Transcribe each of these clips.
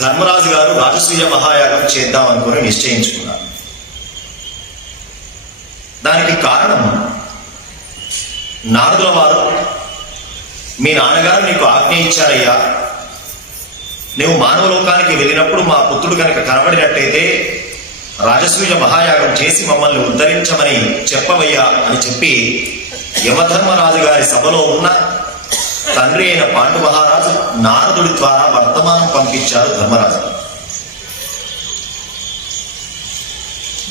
ధర్మరాజు గారు రాజసూయ మహాయాగం చేద్దాం అనుకుని నిశ్చయించుకున్నారు. దానికి కారణం నారదుల వారు, మీ నాన్నగారు నీకు ఆజ్ఞ ఇచ్చారయ్యా, నువ్వు మానవలోకానికి వెళ్ళినప్పుడు మా పుత్రుడు కనుక కనబడినట్టయితే రాజసూయ మహాయాగం చేసి మమ్మల్ని ఉద్ధరించమని చెప్పవయ్యా అని చెప్పి యమధర్మరాజు గారి సభలో ఉన్న తండ్రి అయిన పాండు మహారాజు నారదుడి ద్వారా వర్తమానం పంపించారు ధర్మరాజు.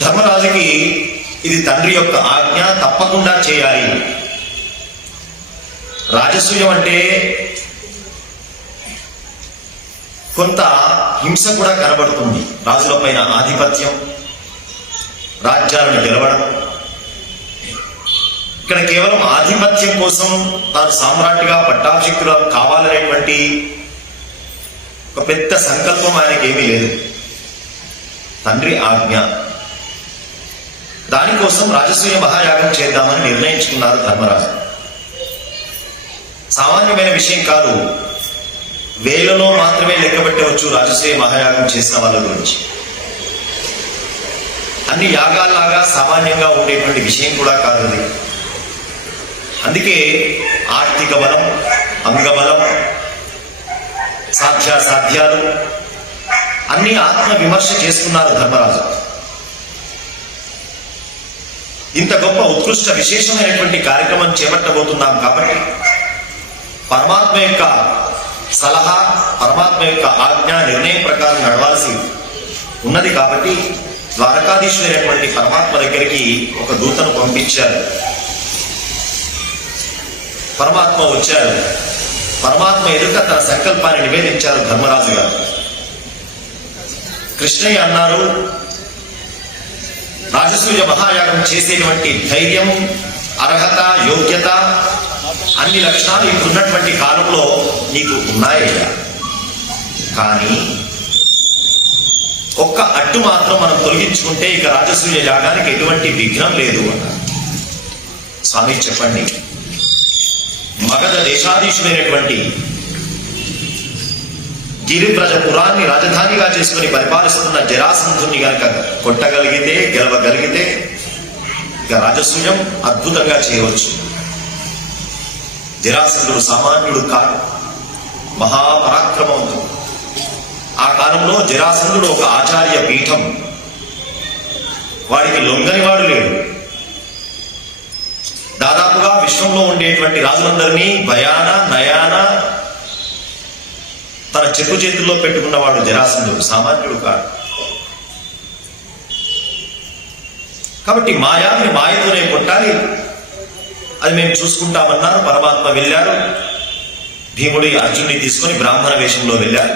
ధర్మరాజుకి ఇది తండ్రి యొక్క ఆజ్ఞ, తప్పకుండా చేయాలి. రాజసూయం అంటే కొంత హింస కూడా కనబడుతుంది. రాజులపైన ఆధిపత్యం, రాజ్యాలను గెలవడం. ఇక్కడ కేవలం ఆధిపత్యం కోసం తాను సామ్రాట్గా పట్టాభిషిక్తులు కావాలనేటువంటి ఒక పెద్ద సంకల్పం ఆయనకి ఏమీ లేదు. తండ్రి ఆజ్ఞ. దానికోసం రాజసూయ మహాయాగం చేద్దామని నిర్ణయించుకున్నారు ధర్మరాజు. సామాన్యమైన విషయం కాదు. వేలలో మాత్రమే లెక్క పెట్టవచ్చు రాజసూయ మహాయాగం చేసిన వాళ్ళ గురించి. అన్ని యాగాల్లాగా సామాన్యంగా ఉండేటువంటి విషయం కూడా కాదు అది. అందుకే ఆర్థిక బలం, అంగబలం, సాధ్యాసాధ్యాలు అన్ని ఆత్మ విమర్శ చేసుకున్నారు ధర్మరాజు. ఇంత గొప్ప ఉత్కృష్ట విశేషమైనటువంటి కార్యక్రమం చేపట్టబోతున్నాం కాబట్టి పరమాత్మ యొక్క సలహా, పరమాత్మ యొక్క ఆజ్ఞ, నిర్ణయం ప్రకారం నడవాల్సి ఉన్నది కాబట్టి ద్వారకాధీశుడైనటువంటి పరమాత్మ దగ్గరికి ఒక దూతను పంపించారు. పరమాత్మ వచ్చారు. పరమాత్మ ఎదుట తన సంకల్పాన్ని నివేదించారు ధర్మరాజు గారు. కృష్ణయ్య అన్నారు, రాజసూయ మహాయాగం చేసేటువంటి ధైర్యం, అర్హత, యోగ్యత అన్ని లక్షణాలు ఇప్పుడున్నటువంటి కాలంలో నీకు ఉన్నాయ్యా. కానీ ఒక్క అడ్డు మాత్రం మనం తొలగించుకుంటే ఇక రాజసూయ యాగానికి ఎటువంటి విఘ్నం లేదు అన్నారు. స్వామి చెప్పండి. మగధ దేశాధీశుడైనటువంటి గిరివ్రజపురాన్ని రాజధానిగా చేసుకుని పరిపాలిస్తున్న జరాసంధుని కనుక కొట్టగలిగితే, గెలవగలిగితే ఇక రాజసూయం అద్భుతంగా చేయవచ్చు. జరాసంధుడు సామాన్యుడు కాదు, మహాపరాక్రమవంతుడు. ఆ కాలంలో జరాసంధుడు ఒక ఆచార్య పీఠం. వాడికి లొంగనివాడు లేడు. దాదాపుగా విశ్వంలో ఉండేటువంటి రాజులందరినీ భయాన నయాన తన చెప్పు చేతుల్లో పెట్టుకున్నవాడు జరాసంధుడు, సామాన్యుడు కాదు. కాబట్టి మాయాన్ని మాయతోనే కొట్టాలి, అది మేము చూసుకుంటామన్నారు. పరమాత్మ వెళ్ళారు. భీముడి అర్జునుడిని తీసుకొని బ్రాహ్మణ వేషంలో వెళ్ళారు.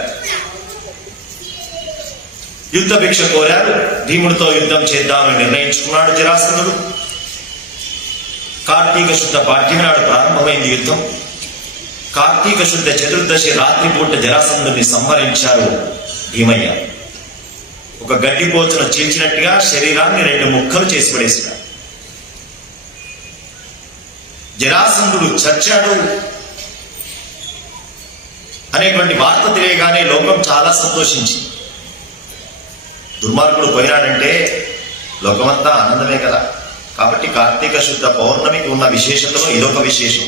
యుద్ధ భిక్ష కోరారు. భీముడితో యుద్ధం చేద్దామని నిర్ణయించుకున్నాడు జరాసంధుడు. కార్తీక శుద్ధ పాఠ్యమి నాడు ప్రారంభమైంది యుద్ధం. కార్తీక శుద్ధ చతుర్దశి రాత్రిపూట జరాసంధుడిని సంహరించారు భీమయ్య. ఒక గడ్డిపోచను చీల్చినట్టుగా శరీరాన్ని 2 ముక్కలు చేసి పడేశాడు. జరాసంధుడు చచ్చాడు అనేటువంటి వార్త తెలియగానే లోకం చాలా సంతోషించింది. దుర్మార్గుడు పోయినాడంటే లోకమంతా ఆనందమే కదా. కాబట్టి కార్తీక శుద్ధ పౌర్ణమికి ఉన్న విశేషతలో ఇదొక విశేషం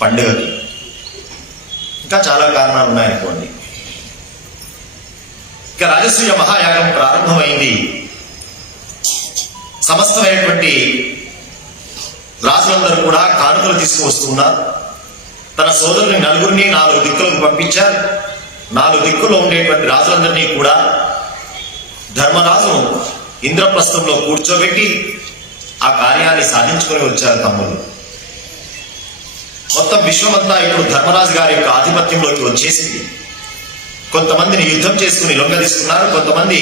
పండుగకి. ఇంకా చాలా కారణాలు ఉన్నాయనుకోండి. ఇక రాజసూయ మహాయాగం ప్రారంభమైంది. సమస్తమైనటువంటి రాజులందరూ కూడా కానుకలు తీసుకువస్తున్నారు. తన సోదరుని 4 దిక్కులకు పంపించారు. 4 దిక్కుల్లో ఉండేటువంటి రాజులందరినీ కూడా ధర్మరాజు ఇంద్రప్రస్థంలో కూర్చోబెట్టి ఆ కార్యాన్ని సాధించుకొని వచ్చారు తమ్ముళ్ళు. మొత్తం విశ్వమంతా ఇప్పుడు ధర్మరాజు గారి యొక్క ఆధిపత్యంలోకి వచ్చేసింది. కొంతమందిని యుద్ధం చేసుకుని లొంగదీస్తున్నారు. కొంతమంది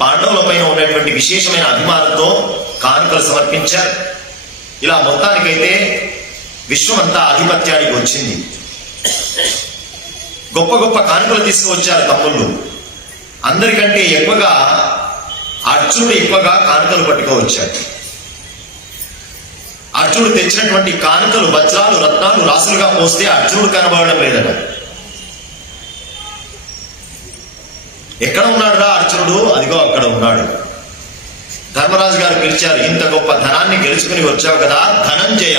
పాండవుల పైన ఉన్నటువంటి విశేషమైన అభిమానంతో కానుకలు సమర్పించారు. ఇలా మొత్తానికైతే విశ్వమంతా ఆధిపత్యానికి వచ్చింది. గొప్ప గొప్ప కానుకలు తీసుకువచ్చారు తమ్ముళ్ళు. అందరికంటే ఎక్కువగా అర్జునుడు ఎక్కువగా కానుకలు పట్టుకోవచ్చాడు. అర్జునుడు తెచ్చినటువంటి కానుకలు వజ్రాలు, రత్నాలు రాసులుగా పోస్తే అర్జునుడు కనబడడం లేదట. ఎక్కడ ఉన్నాడు రా అర్జునుడు? అదిగో అక్కడ ఉన్నాడు. ధర్మరాజు గారు పిలిచారు, ఇంత గొప్ప ధనాన్ని గెలుచుకుని వచ్చావు కదా ధనంజయ.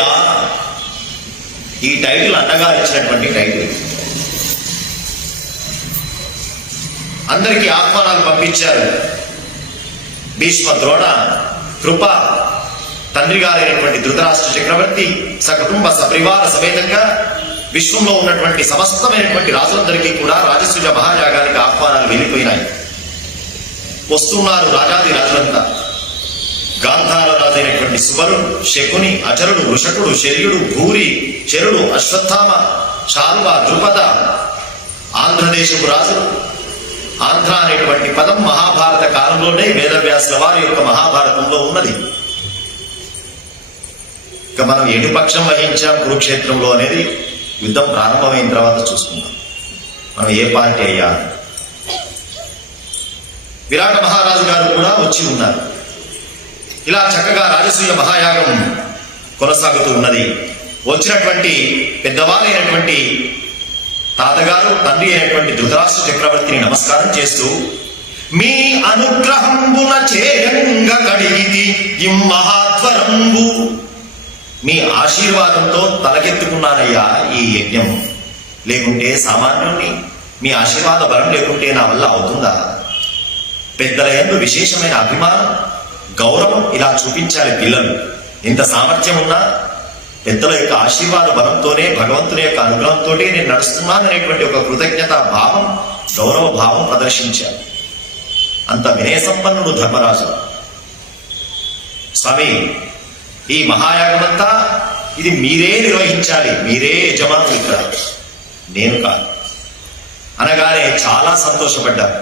ఈ టైటిల్ అన్నగారు ఇచ్చినటువంటి టైటిల్. అందరికీ ఆహ్వానాలు పంపించారు. భీష్మ, ద్రోణ, కృప, తండ్రి గారైనటువంటి ధృతరాష్ట్ర చక్రవర్తి సకుటుంబ సపరివార సమేతంగా విశ్వంలో ఉన్నటువంటి సమస్తమైనటువంటి రాజులందరికీ కూడా రాజసూయ మహాయాగానికి ఆహ్వానాలు వెళ్ళిపోయినాయి. వస్తున్నారు రాజాది రాజులంతా. గాంధార రాజైనటువంటి సుబలుడు, శకుని, అచరుడు, వృషకుడు, శల్యుడు, భూరి, చరుడు, అశ్వత్థామ, శాల్వ, ద్రుపద, ఆంధ్రదేశపు రాజులు. ఆంధ్ర అనేటువంటి పదం మహాభారత కాలంలోనే వేదవ్యాసుల వారి యొక్క మహాభారతంలో ఉన్నది. ఇక మనం ఎటు పక్షం వహించాం కురుక్షేత్రంలో అనేది యుద్ధం ప్రారంభమైన తర్వాత చూసుకుందాం. మనం ఏ పార్టీ అయ్యా. విరాట మహారాజు గారు కూడా వచ్చి ఉన్నారు. ఇలా చక్కగా రాజసూయ మహాయాగం కొనసాగుతూ ఉన్నది. వచ్చినటువంటి పెద్దవారైనటువంటి తాతగారు, తండ్రి అయినటువంటి ధృతరాష్ట్ర చక్రవర్తిని నమస్కారం చేస్తూ, మీ అనుగ్రహంబున చేయంగ కడిగితి ఇం మహాధ్వరంబు. మీ ఆశీర్వాదంతో తలకెత్తుకున్నానయ్యా ఈ యజ్ఞం. లేకుంటే సామాన్యుణ్ణి, మీ ఆశీర్వాద బలం లేకుంటే నా వల్ల అవుతుందా? పెద్దల యందు విశేషమైన అభిమానం, గౌరవం ఇలా చూపించాలి పిల్లలు. ఇంత సామర్థ్యం ఉన్నా పెద్దల యొక్క ఆశీర్వాద బలంతోనే, భగవంతుని యొక్క అనుగ్రహంతోనే నేను నడుస్తున్నాననేటువంటి ఒక కృతజ్ఞత భావం, గౌరవ భావం ప్రదర్శించారు. అంత వినయ సంపన్నుడు ధర్మరాజు. స్వామి, ఈ మహాయాగమంతా ఇది మీరే నిర్వహించాలి, మీరే యజమానులు, ఇక్కడ నేను కాదు అనగానే చాలా సంతోషపడ్డారు.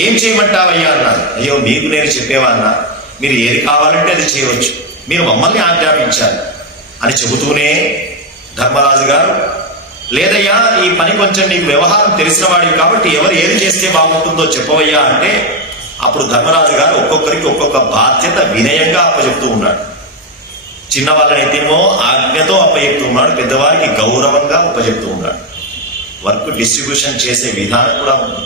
ఏం చేయమంటావయ్యా అన్నారు. అయ్యో, మీకు నేను చెప్పేవా అన్నా, మీరు ఏది కావాలంటే అది చేయవచ్చు, మీరు మమ్మల్ని ఆజ్ఞాపించాలి అని చెబుతూనే ధర్మరాజు గారు, లేదయ్యా ఈ పని కొంచెం నీకు వ్యవహారం తెలిసిన వాడివి కాబట్టి ఎవరు ఏది చేస్తే బాగుంటుందో చెప్పవయ్యా అంటే, అప్పుడు ధర్మరాజు గారు ఒక్కొక్కరికి ఒక్కొక్క బాధ్యత వినయంగా అప్పచెప్తూ ఉన్నాడు. చిన్నవాళ్ళనైతేమో ఆజ్ఞతో అప్పచెప్తూ ఉన్నాడు, పెద్దవారికి గౌరవంగా అప్పచెప్తూ ఉన్నాడు. వర్క్ డిస్ట్రిబ్యూషన్ చేసే విధానం కూడా ఉంది.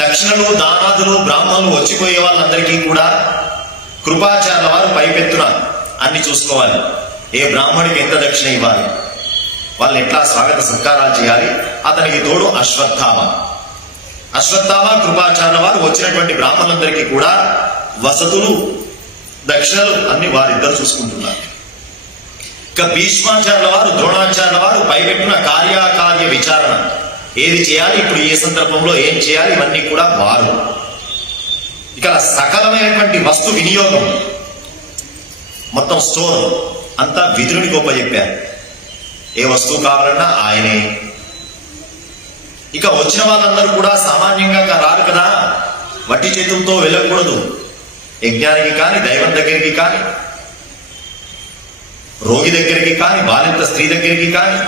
దక్షిణలు, దానాదులు, బ్రాహ్మణులు వచ్చిపోయే వాళ్ళందరికీ కూడా కృపాచార్యుల వారు పైపెత్తున అన్ని చూసుకోవాలి. ఏ బ్రాహ్మణుడికి ఎంత దక్షిణ ఇవ్వాలి, వాళ్ళని ఎట్లా స్వాగత సత్కారాలు చేయాలి. అతనికి తోడు అశ్వత్థామ. కృపాచార్యుల వారు వచ్చినటువంటి బ్రాహ్మణులందరికీ కూడా వసతులు, దక్షిణలు అన్ని వారిద్దరు చూసుకుంటున్నారు. ఇక భీష్మాచార్యుల వారు, ద్రోణాచార్యుల వారు పైపెట్టిన కార్యకార్య విచారణ, ఏది చేయాలి, ఇప్పుడు ఏ సందర్భంలో ఏం చేయాలి, ఇవన్నీ కూడా వారు. ఇక సకలమైనటువంటి వస్తు వినియోగం, మొత్తం స్టోర్ అంతా విదురునికి చెప్పారు. ఏ వస్తువు కావాలన్నా ఆయనే. ఇక వచ్చిన వాళ్ళందరూ కూడా సామాన్యంగా రారు కదా, వట్టి చేతులతో వెళ్ళకూడదు. యజ్ఞానికి కానీ, దైవం దగ్గరికి కానీ, రోగి దగ్గరికి కానీ, బాలింత స్త్రీ దగ్గరికి కానీ,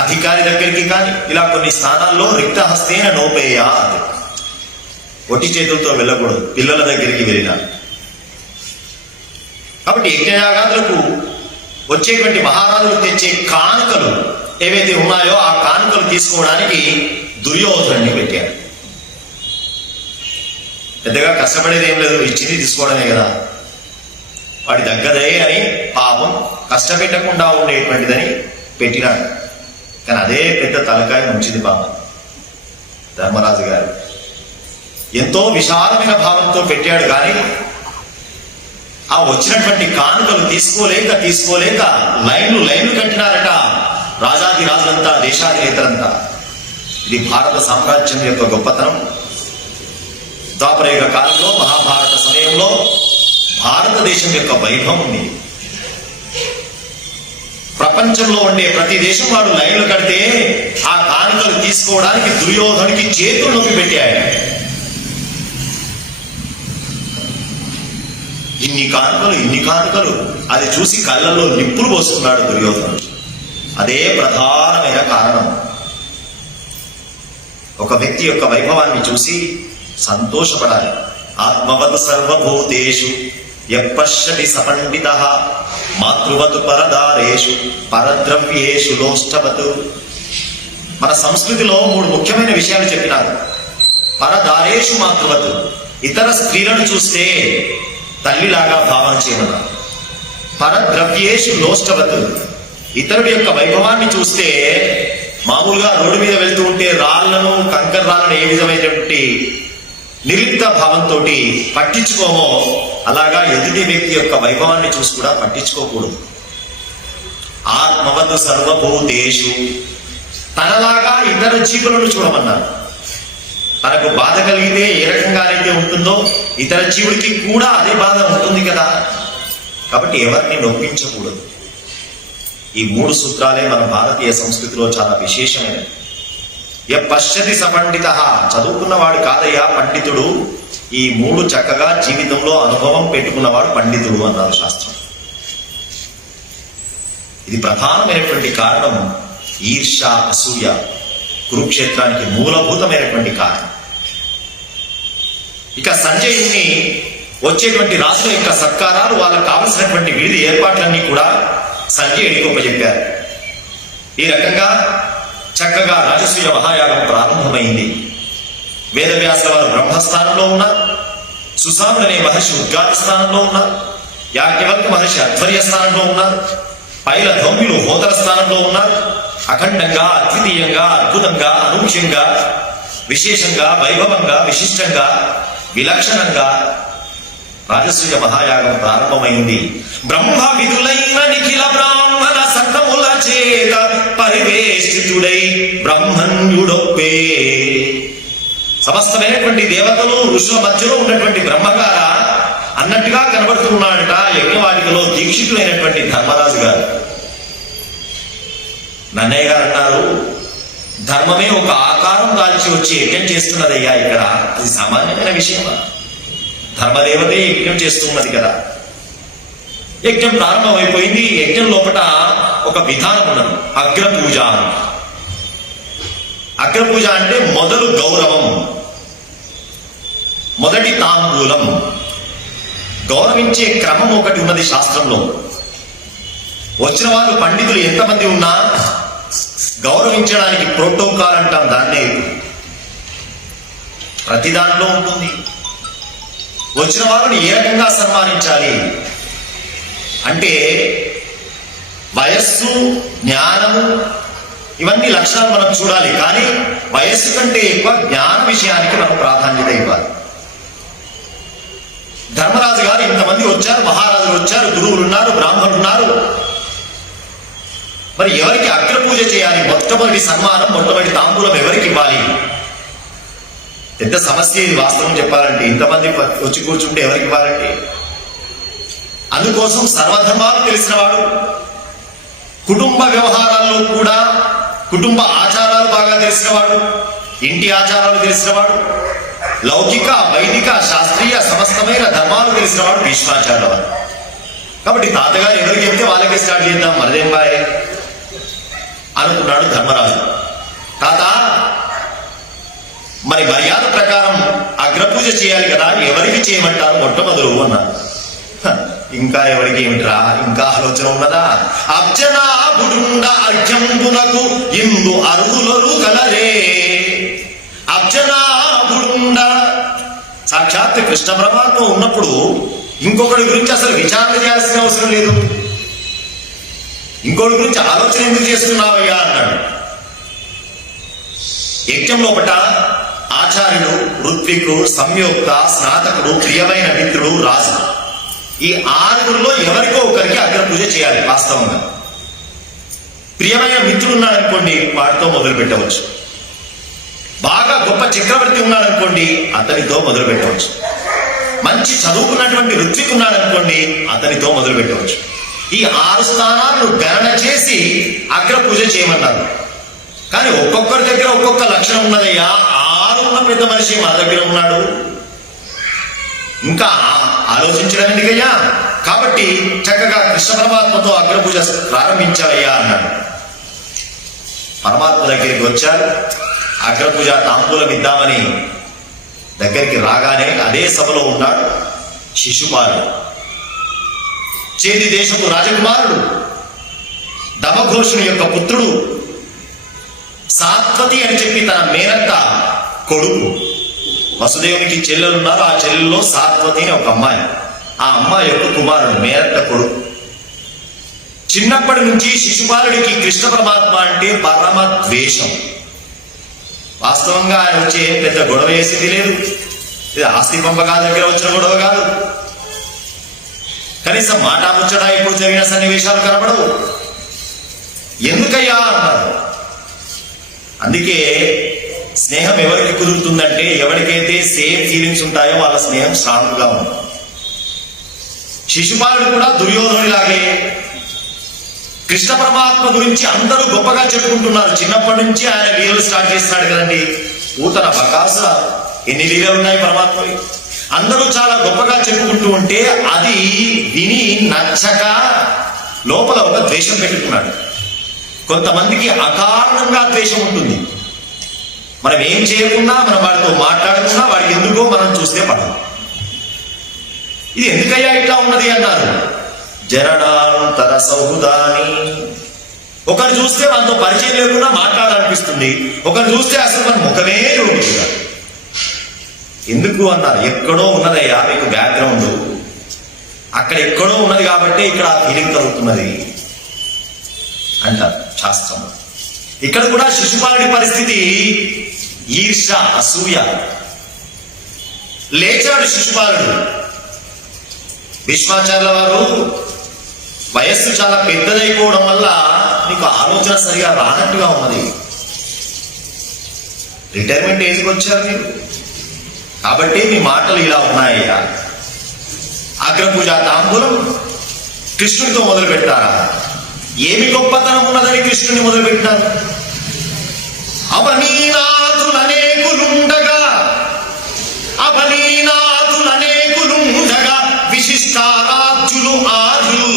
అధికారి దగ్గరికి కానీ, ఇలా కొన్ని స్థానాల్లో రిక్తహస్తేన నోపేయ, వట్టి చేతులతో వెళ్ళకూడదు, పిల్లల దగ్గరికి వెళ్ళినా. కాబట్టి యజ్ఞయాగాదులకు వచ్చేటువంటి మహారాజులు తెచ్చే కానుకలు ఏవైతే ఉన్నాయో ఆ కానుకలు తీసుకోవడానికి దుర్యోధనుడిని పెట్టారు. పెద్దగా కష్టపడేది ఏం లేదు, ఇచ్చింది తీసుకోవడమే కదా. వాడి దగ్గదే అని పాపం కష్టపెట్టకుండా ఉండేటువంటిదని పెట్టినాడు. కానీ అదే పెద్ద తలకాయ ఉంచింది పాపం ధర్మరాజు గారు. ఎంతో విశాలమైన భావంతో పెట్టాడు. కానీ ఆ వచ్చినటువంటి కానుకలు తీసుకోలేక లైన్లు కట్టినారట రాజాది రాజులంతా, దేశాధినేతలంతా. ఇది భారత సామ్రాజ్యం యొక్క గొప్పతనం. ద్వాపరయుగ కాలంలో, మహాభారత సమయంలో భారతదేశం యొక్క వైభవం ఉంది. ప్రపంచంలో ఉండే ప్రతి దేశం వాడు లైన్లు కడితే ఆ కానుకలు తీసుకోవడానికి దుర్యోధనుడికి చేతులు నొప్పి పెట్టాయి. ఇన్ని కానుకలు అది చూసి కళ్ళల్లో నిప్పులు పోసుకున్నాడు దుర్యోధనుడు. అదే ప్రధానమైన కారణం. ఒక వ్యక్తి యొక్క వైభవాన్ని చూసి సంతోషపడాలి. ఆత్మవత్ సర్వభూతేషు యపశ్యతి సపండితః మాతృవత్ పరదారేషు పరద్రవ్యేషు లోష్టవత్. మన సంస్కృతిలో 3 ముఖ్యమైన విషయాలు చెప్పినారు. పరదారేషు మాతృవత్, ఇతర స్త్రీలను చూస్తే తల్లిలాగా భావన చేయమన్నారు. పరద్రవ్యేషు లోష్టవత్, ఇతరుడి యొక్క వైభవాన్ని చూస్తే మామూలుగా రోడ్డు మీద వెళ్తూ ఉంటే రాళ్లను కంకర రాళ్లను ఏ విధమైనటువంటి నిర్లిప్త భావంతో పట్టించుకోమో అలాగా ఎదుటి వ్యక్తి యొక్క వైభవాన్ని చూసి కూడా పట్టించుకోకూడదు. ఆత్మవత్ సర్వభూతేషు, తనలాగా ఇతర జీవులను చూడమన్నారు. తనకు బాధ కలిగితే ఏ రకంగా అయితే ఉంటుందో ఇతర జీవుడికి కూడా అదే బాధ ఉంటుంది కదా. కాబట్టి ఎవరిని నొప్పించకూడదు. ఈ 3 సూత్రాలే మన భారతీయ సంస్కృతిలో చాలా విశేషమైనది. పశ్యతి సపండిత, చదువుకున్నవాడు కాదయ్యా పండితుడు, ఈ 3 చక్కగా జీవితంలో అనుభవం పెట్టుకున్నవాడు పండితుడు అన్నారు శాస్త్రం. ఇది ప్రధానమైనటువంటి కారణం ఈర్ష్య, అసూయ కురుక్షేత్రానికి మూలభూతమైనటువంటి కారణం. ఇక సంజయుని వచ్చేటువంటి రాజుల యొక్క సత్కారాలు, వాళ్ళకు కావలసినటువంటి వివిధ ఏర్పాట్లన్నీ కూడా సంజయుడికి ఉపజెప్పారు. ఈ రకంగా చక్కగా రాజసూయ మహాయాగం ప్రారంభమైంది. వేదవ్యాసుల వారు బ్రహ్మస్థానంలో ఉన్నారు, సుసాముడు అనే మహర్షి ఉద్గాత స్థానంలో ఉన్నారు, యాజ్ఞవల్క్య మహర్షి అధ్వర్య స్థానంలో ఉన్నారు, పైల ధౌమ్యులు హోతల స్థానంలో ఉన్నారు. అఖండంగా, అద్వితీయంగా, అద్భుతంగా, అనూహ్యంగా, విశేషంగా, వైభవంగా, విశిష్టంగా, విలక్షణంగా రాజసూయ మహాయాగం ప్రారంభమైంది. బ్రహ్మ విధులైన నిఖిల బ్రాహ్మణ సంఘముల చేత పరివేష్టితుడై బ్రహ్మణ్యుడొప్పే. సమస్తమైనటువంటి దేవతలు ఋషుల మధ్యలో ఉన్నటువంటి బ్రహ్మగార అన్నట్టుగా కనబడుతున్నాడట యజ్ఞవాటికలో దీక్షితులైనటువంటి ధర్మరాజు గారు. నన్నయ్య గారు అన్నారు, ధర్మమే ఒక ఆకారం దాల్చి వచ్చి యజ్ఞం చేస్తున్నదయ్యా, ఇక్కడ అది సామాన్యమైన విషయమా? ధర్మదేవతే యజ్ఞం చేస్తున్నది కదా. యజ్ఞం ప్రారంభమైపోయింది. యజ్ఞం లోపల ఒక విధానం ఉన్నది, అగ్రపూజ. అగ్రపూజ అంటే మొదలు గౌరవం, మొదటి తాంబూలం, గౌరవించే క్రమం ఒకటి ఉన్నది శాస్త్రంలో. వచ్చిన వాళ్ళు పండితులు ఎంతమంది ఉన్నా గౌరవించడానికి ప్రోటోకాల్ అంటాం దాన్నే, ప్రతి దాంట్లో ఉంటుంది. వచ్చిన వాళ్ళని ఏ రకంగా సన్మానించాలి అంటే వయస్సు, జ్ఞానము, ఇవన్నీ లక్షణాలు మనం చూడాలి. కానీ వయస్సు కంటే ఎక్కువ జ్ఞాన విషయానికి మనం ప్రాధాన్యత ఇవ్వాలి. ధర్మరాజు గారు ఇంతమంది వచ్చారు, మహారాజులు వచ్చారు, గురువులు ఉన్నారు, బ్రాహ్మణులు ఉన్నారు. మరి ఎవరికి అగ్రపూజ చేయాలి? మొట్టమొదటి సన్మానం, మొట్టమొదటి తాంబూలం ఎవరికి ఇవ్వాలి? పెద్ద సమస్య ఇది. వాస్తవం చెప్పాలంటే ఇంతమంది వచ్చి కూర్చుంటే ఎవరికి ఇవ్వాలంటే, అందుకోసం సర్వధర్మాలు తెలిసినవాడు, కుటుంబ వ్యవహారాల్లో కూడా కుటుంబ ఆచారాలు బాగా తెలిసినవాడు, ఇంటి ఆచారాలు తెలిసినవాడు, లౌకిక, వైదిక, శాస్త్రీయ సమస్తమైన ధర్మాలు తెలిసినవాడు భీష్మాచార్యుల వారు. కాబట్టి తాతగారు ఎవరికి చెప్తే వాళ్ళకే స్టార్ట్ చేద్దాం, మరదేం బాయ్ అనుకున్నాడు ధర్మరాజు. తాత, మరి మర్యాద ప్రకారం అగ్రపూజ చేయాలి కదా, ఎవరికి చేయమంటారు మొట్టమొదలు అన్నారు. ఇంకా ఎవరికి ఏమిట్రా, ఇంకా ఆలోచన ఉన్నదా? అర్జనాభుడుండ అర్జంబునకు ఇందు అర్హులరు కలరే. అర్జనాభుడుండ సాక్షాత్ కృష్ణ పరమాత్మ ఉన్నప్పుడు ఇంకొకటి గురించి అసలు విచారణ చేయాల్సిన అవసరం లేదు. ఇంకోటి గురించి ఆలోచన ఎందుకు చేస్తున్నావయ్యా అన్నాడు. యజ్ఞం లోపట ఆచార్యుడు, ఋత్వికుడు, సంయోక్త, స్నాతకుడు, ప్రియమైన మిత్రుడు, రాజు, ఈ 6గురిలో ఎవరికో ఒకరికి అగ్రపూజ చేయాలి. వాస్తవంగా ప్రియమైన మిత్రుడు ఉన్నాడనుకోండి, వాడితో మొదలు పెట్టవచ్చు. బాగా గొప్ప చక్రవర్తి ఉన్నాడనుకోండి, అతనితో మొదలు పెట్టవచ్చు. మంచి చదువుకున్నటువంటి ఋత్విక్ ఉన్నాడనుకోండి, అతనితో మొదలు పెట్టవచ్చు. ఈ 6 స్థానాలను గణన చేసి అగ్రపూజ చేయమన్నారు. కానీ ఒక్కొక్కరి దగ్గర ఒక్కొక్క లక్షణం ఉన్నదయ్యా. 6 ఉన్న పెద్ద మనిషి మన దగ్గర ఉన్నాడు, ఇంకా ఆలోచించడం ఎందుకయ్యా? కాబట్టి చక్కగా కృష్ణ పరమాత్మతో అగ్రపూజ ప్రారంభించావయ్యా అన్నాడు. పరమాత్మ దగ్గరికి వచ్చారు. అగ్రపూజ తాంబూలం ఇద్దామని దగ్గరికి రాగానే అదే సభలో ఉన్నాడు శిశుపాలుడు, చేది దేశపు రాజకుమారుడు, దమఘోషుని యొక్క పుత్రుడు, సాత్వతి అని చెప్పి తన మేనత్త కొడుకు. వసుదేవునికి చెల్లెలున్నారు, ఆ చెల్లెల్లో సాత్వతి అని ఒక అమ్మాయి. ఆ అమ్మాయి యొక్క కుమారుడు, మేనత్త కొడుకు. చిన్నప్పటి నుంచి శిశుపాలుడికి కృష్ణ పరమాత్మ అంటే పరమ ద్వేషం. వాస్తవంగా ఆయన వచ్చే పెద్ద గొడవ వేసింది లేదు. ఇది ఆస్తి పంపకాల దగ్గర వచ్చిన గొడవ కాదు. కనీసం మాట ముచ్చట ఇప్పుడు జరిగిన సన్నివేశాలు కనబడవు. ఎందుకయ్యా అన్నారు. అందుకే స్నేహం ఎవరికి కుదురుతుందంటే ఎవరికైతే సేమ్ ఫీలింగ్స్ ఉంటాయో వాళ్ళ స్నేహం స్ట్రాంగ్ గా ఉంది. శిశుపాలుడు కూడా దుర్యోధనుడిలాగే కృష్ణ పరమాత్మ గురించి అందరూ గొప్పగా చెప్పుకుంటున్నారు. చిన్నప్పటి నుంచి ఆయన లీలలు స్టార్ట్ చేస్తున్నాడు కదండి. పూతన బకాస ఎన్ని లీలలు ఉన్నాయి పరమాత్మవి. అందరూ చాలా గొప్పగా చెప్పుకుంటూ ఉంటే అది విని నచ్చక లోపల ఒక ద్వేషం పెట్టుకున్నాడు. కొంతమందికి అకారణంగా ద్వేషం ఉంటుంది. మనం ఏం చేయకున్నా, మనం వాడితో మాట్లాడుకున్నా వాడికి ఎందుకో మనం చూస్తే పడదు. ఇది ఎందుకయ్యా ఇట్లా ఉన్నది అన్నారు. జననాంతర సౌహృదాని. ఒకరు చూస్తే మనతో పరిచయం లేకుండా మాట్లాడాలనిపిస్తుంది, ఒకరు చూస్తే అసలు మన ముఖమే చూడకుండా. ఎందుకు అన్నారు. ఎక్కడో ఉన్నదయ్యా మీకు బ్యాక్గ్రౌండ్, అక్కడ ఎక్కడో ఉన్నది కాబట్టి ఇక్కడ ఆ ఫీలింగ్ కలుగుతున్నది అంటారు శాస్త్రం. ఇక్కడ కూడా శిశుపాలుడి పరిస్థితి ఈర్ష, అసూయ. లేచాడు శిశుపాలుడు. భీష్మాచార్యుల వారు వయస్సు చాలా పెద్దదైపోవడం వల్ల నీకు ఆలోచన సరిగా రానట్టుగా ఉన్నది. రిటైర్మెంట్ ఏజ్కి వచ్చారు మీరు కాబట్టి మీ మాటలు ఇలా ఉన్నాయ్యా. అగ్రపూజ తాంబూలం కృష్ణుడితో మొదలు పెట్టారా? ఏమి గొప్పతనం ఉన్నదని కృష్ణుని మొదలు పెట్టారు. అవనీనాథులనేకులుండగా విశిష్టారాధ్యులు ఆర్యులు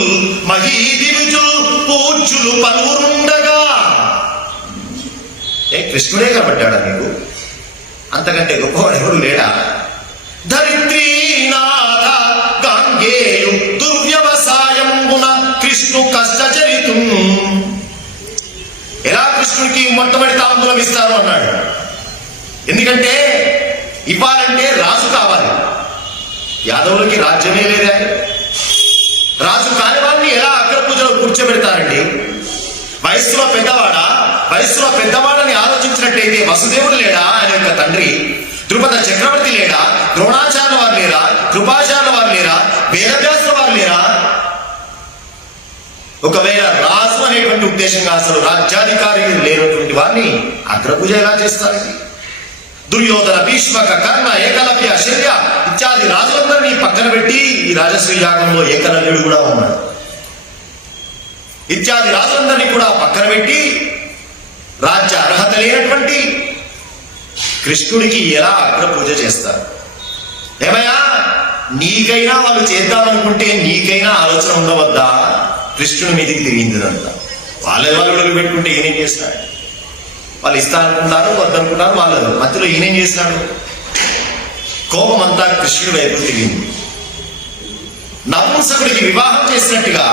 మహీదివిజులు పూజ్యులు పలువురుండగా. కృష్ణుడే కనబడ్డాడా నీకు? అంతకంటే గొప్పవాడు ఎవరు లేడా? ధరిత్రీనాథ గాంగేయు దుర్వ్యవసాయంబున కృష్ణు కష్టచరితం. ఎలా కృష్ణుడికి మొట్టమొదటి తాంబూలం ఇస్తారు అన్నాడు. ఎందుకంటే ఇవ్వాలంటే రాజు కావాలి. యాదవులకి రాజ్యమే లేదా? రాజు కాని వాడిని ఎలా అగ్రపూజలో కూర్చోబెడతారండి? వయస్సులో పెద్దవాడా? వయస్సులో పెద్దవాడని ఆలోచించినట్టయితే వసుదేవుడు లేడా, ఆయన యొక్క తండ్రి? ద్రుపద చక్రవర్తి లేడా? ద్రోణాచార్యుల వారు లేరా? కృపాచార్యుల వారు లేరా? వేదవ్యాసుల వారు లేరా? ఒకవేళ రాజు అనేటువంటి ఉద్దేశంగా అసలు రాజ్యాధికారి లేనటువంటి వారిని అగ్రపూజ ఎలా చేస్తారండి? దుర్యోధన, భీష్మక, కర్ణ, ఏకలవ్య, శల్య ఇత్యాది రాజులందరినీ పక్కన పెట్టి ఈ రాజశ్రీ యాగంలో ఏకలవ్యుడు కూడా ఉన్నాడు. ఇత్యాది రాజులందరినీ కూడా పక్కన పెట్టి రాజ్య అర్హత లేనటువంటి కృష్ణుడికి ఎలా అగ్రపూజ చేస్తారు? ఏమయ్యా, నీకైనా వాళ్ళు చేద్దామనుకుంటే నీకైనా ఆలోచన ఉండవద్దా? కృష్ణుడి మీదకి తిరిగిందంతా వాళ్ళు పెట్టుకుంటే ఈయనేం చేస్తాడు? వాళ్ళు ఇస్తా అనుకుంటారు, వద్దనుకుంటారు. వాళ్ళు మధ్యలో ఈయనేం చేసినాడు? కోపం అంతా కృష్ణుడి వైపు తిరిగింది. నపుంసకుడికి వివాహం చేసినట్టుగా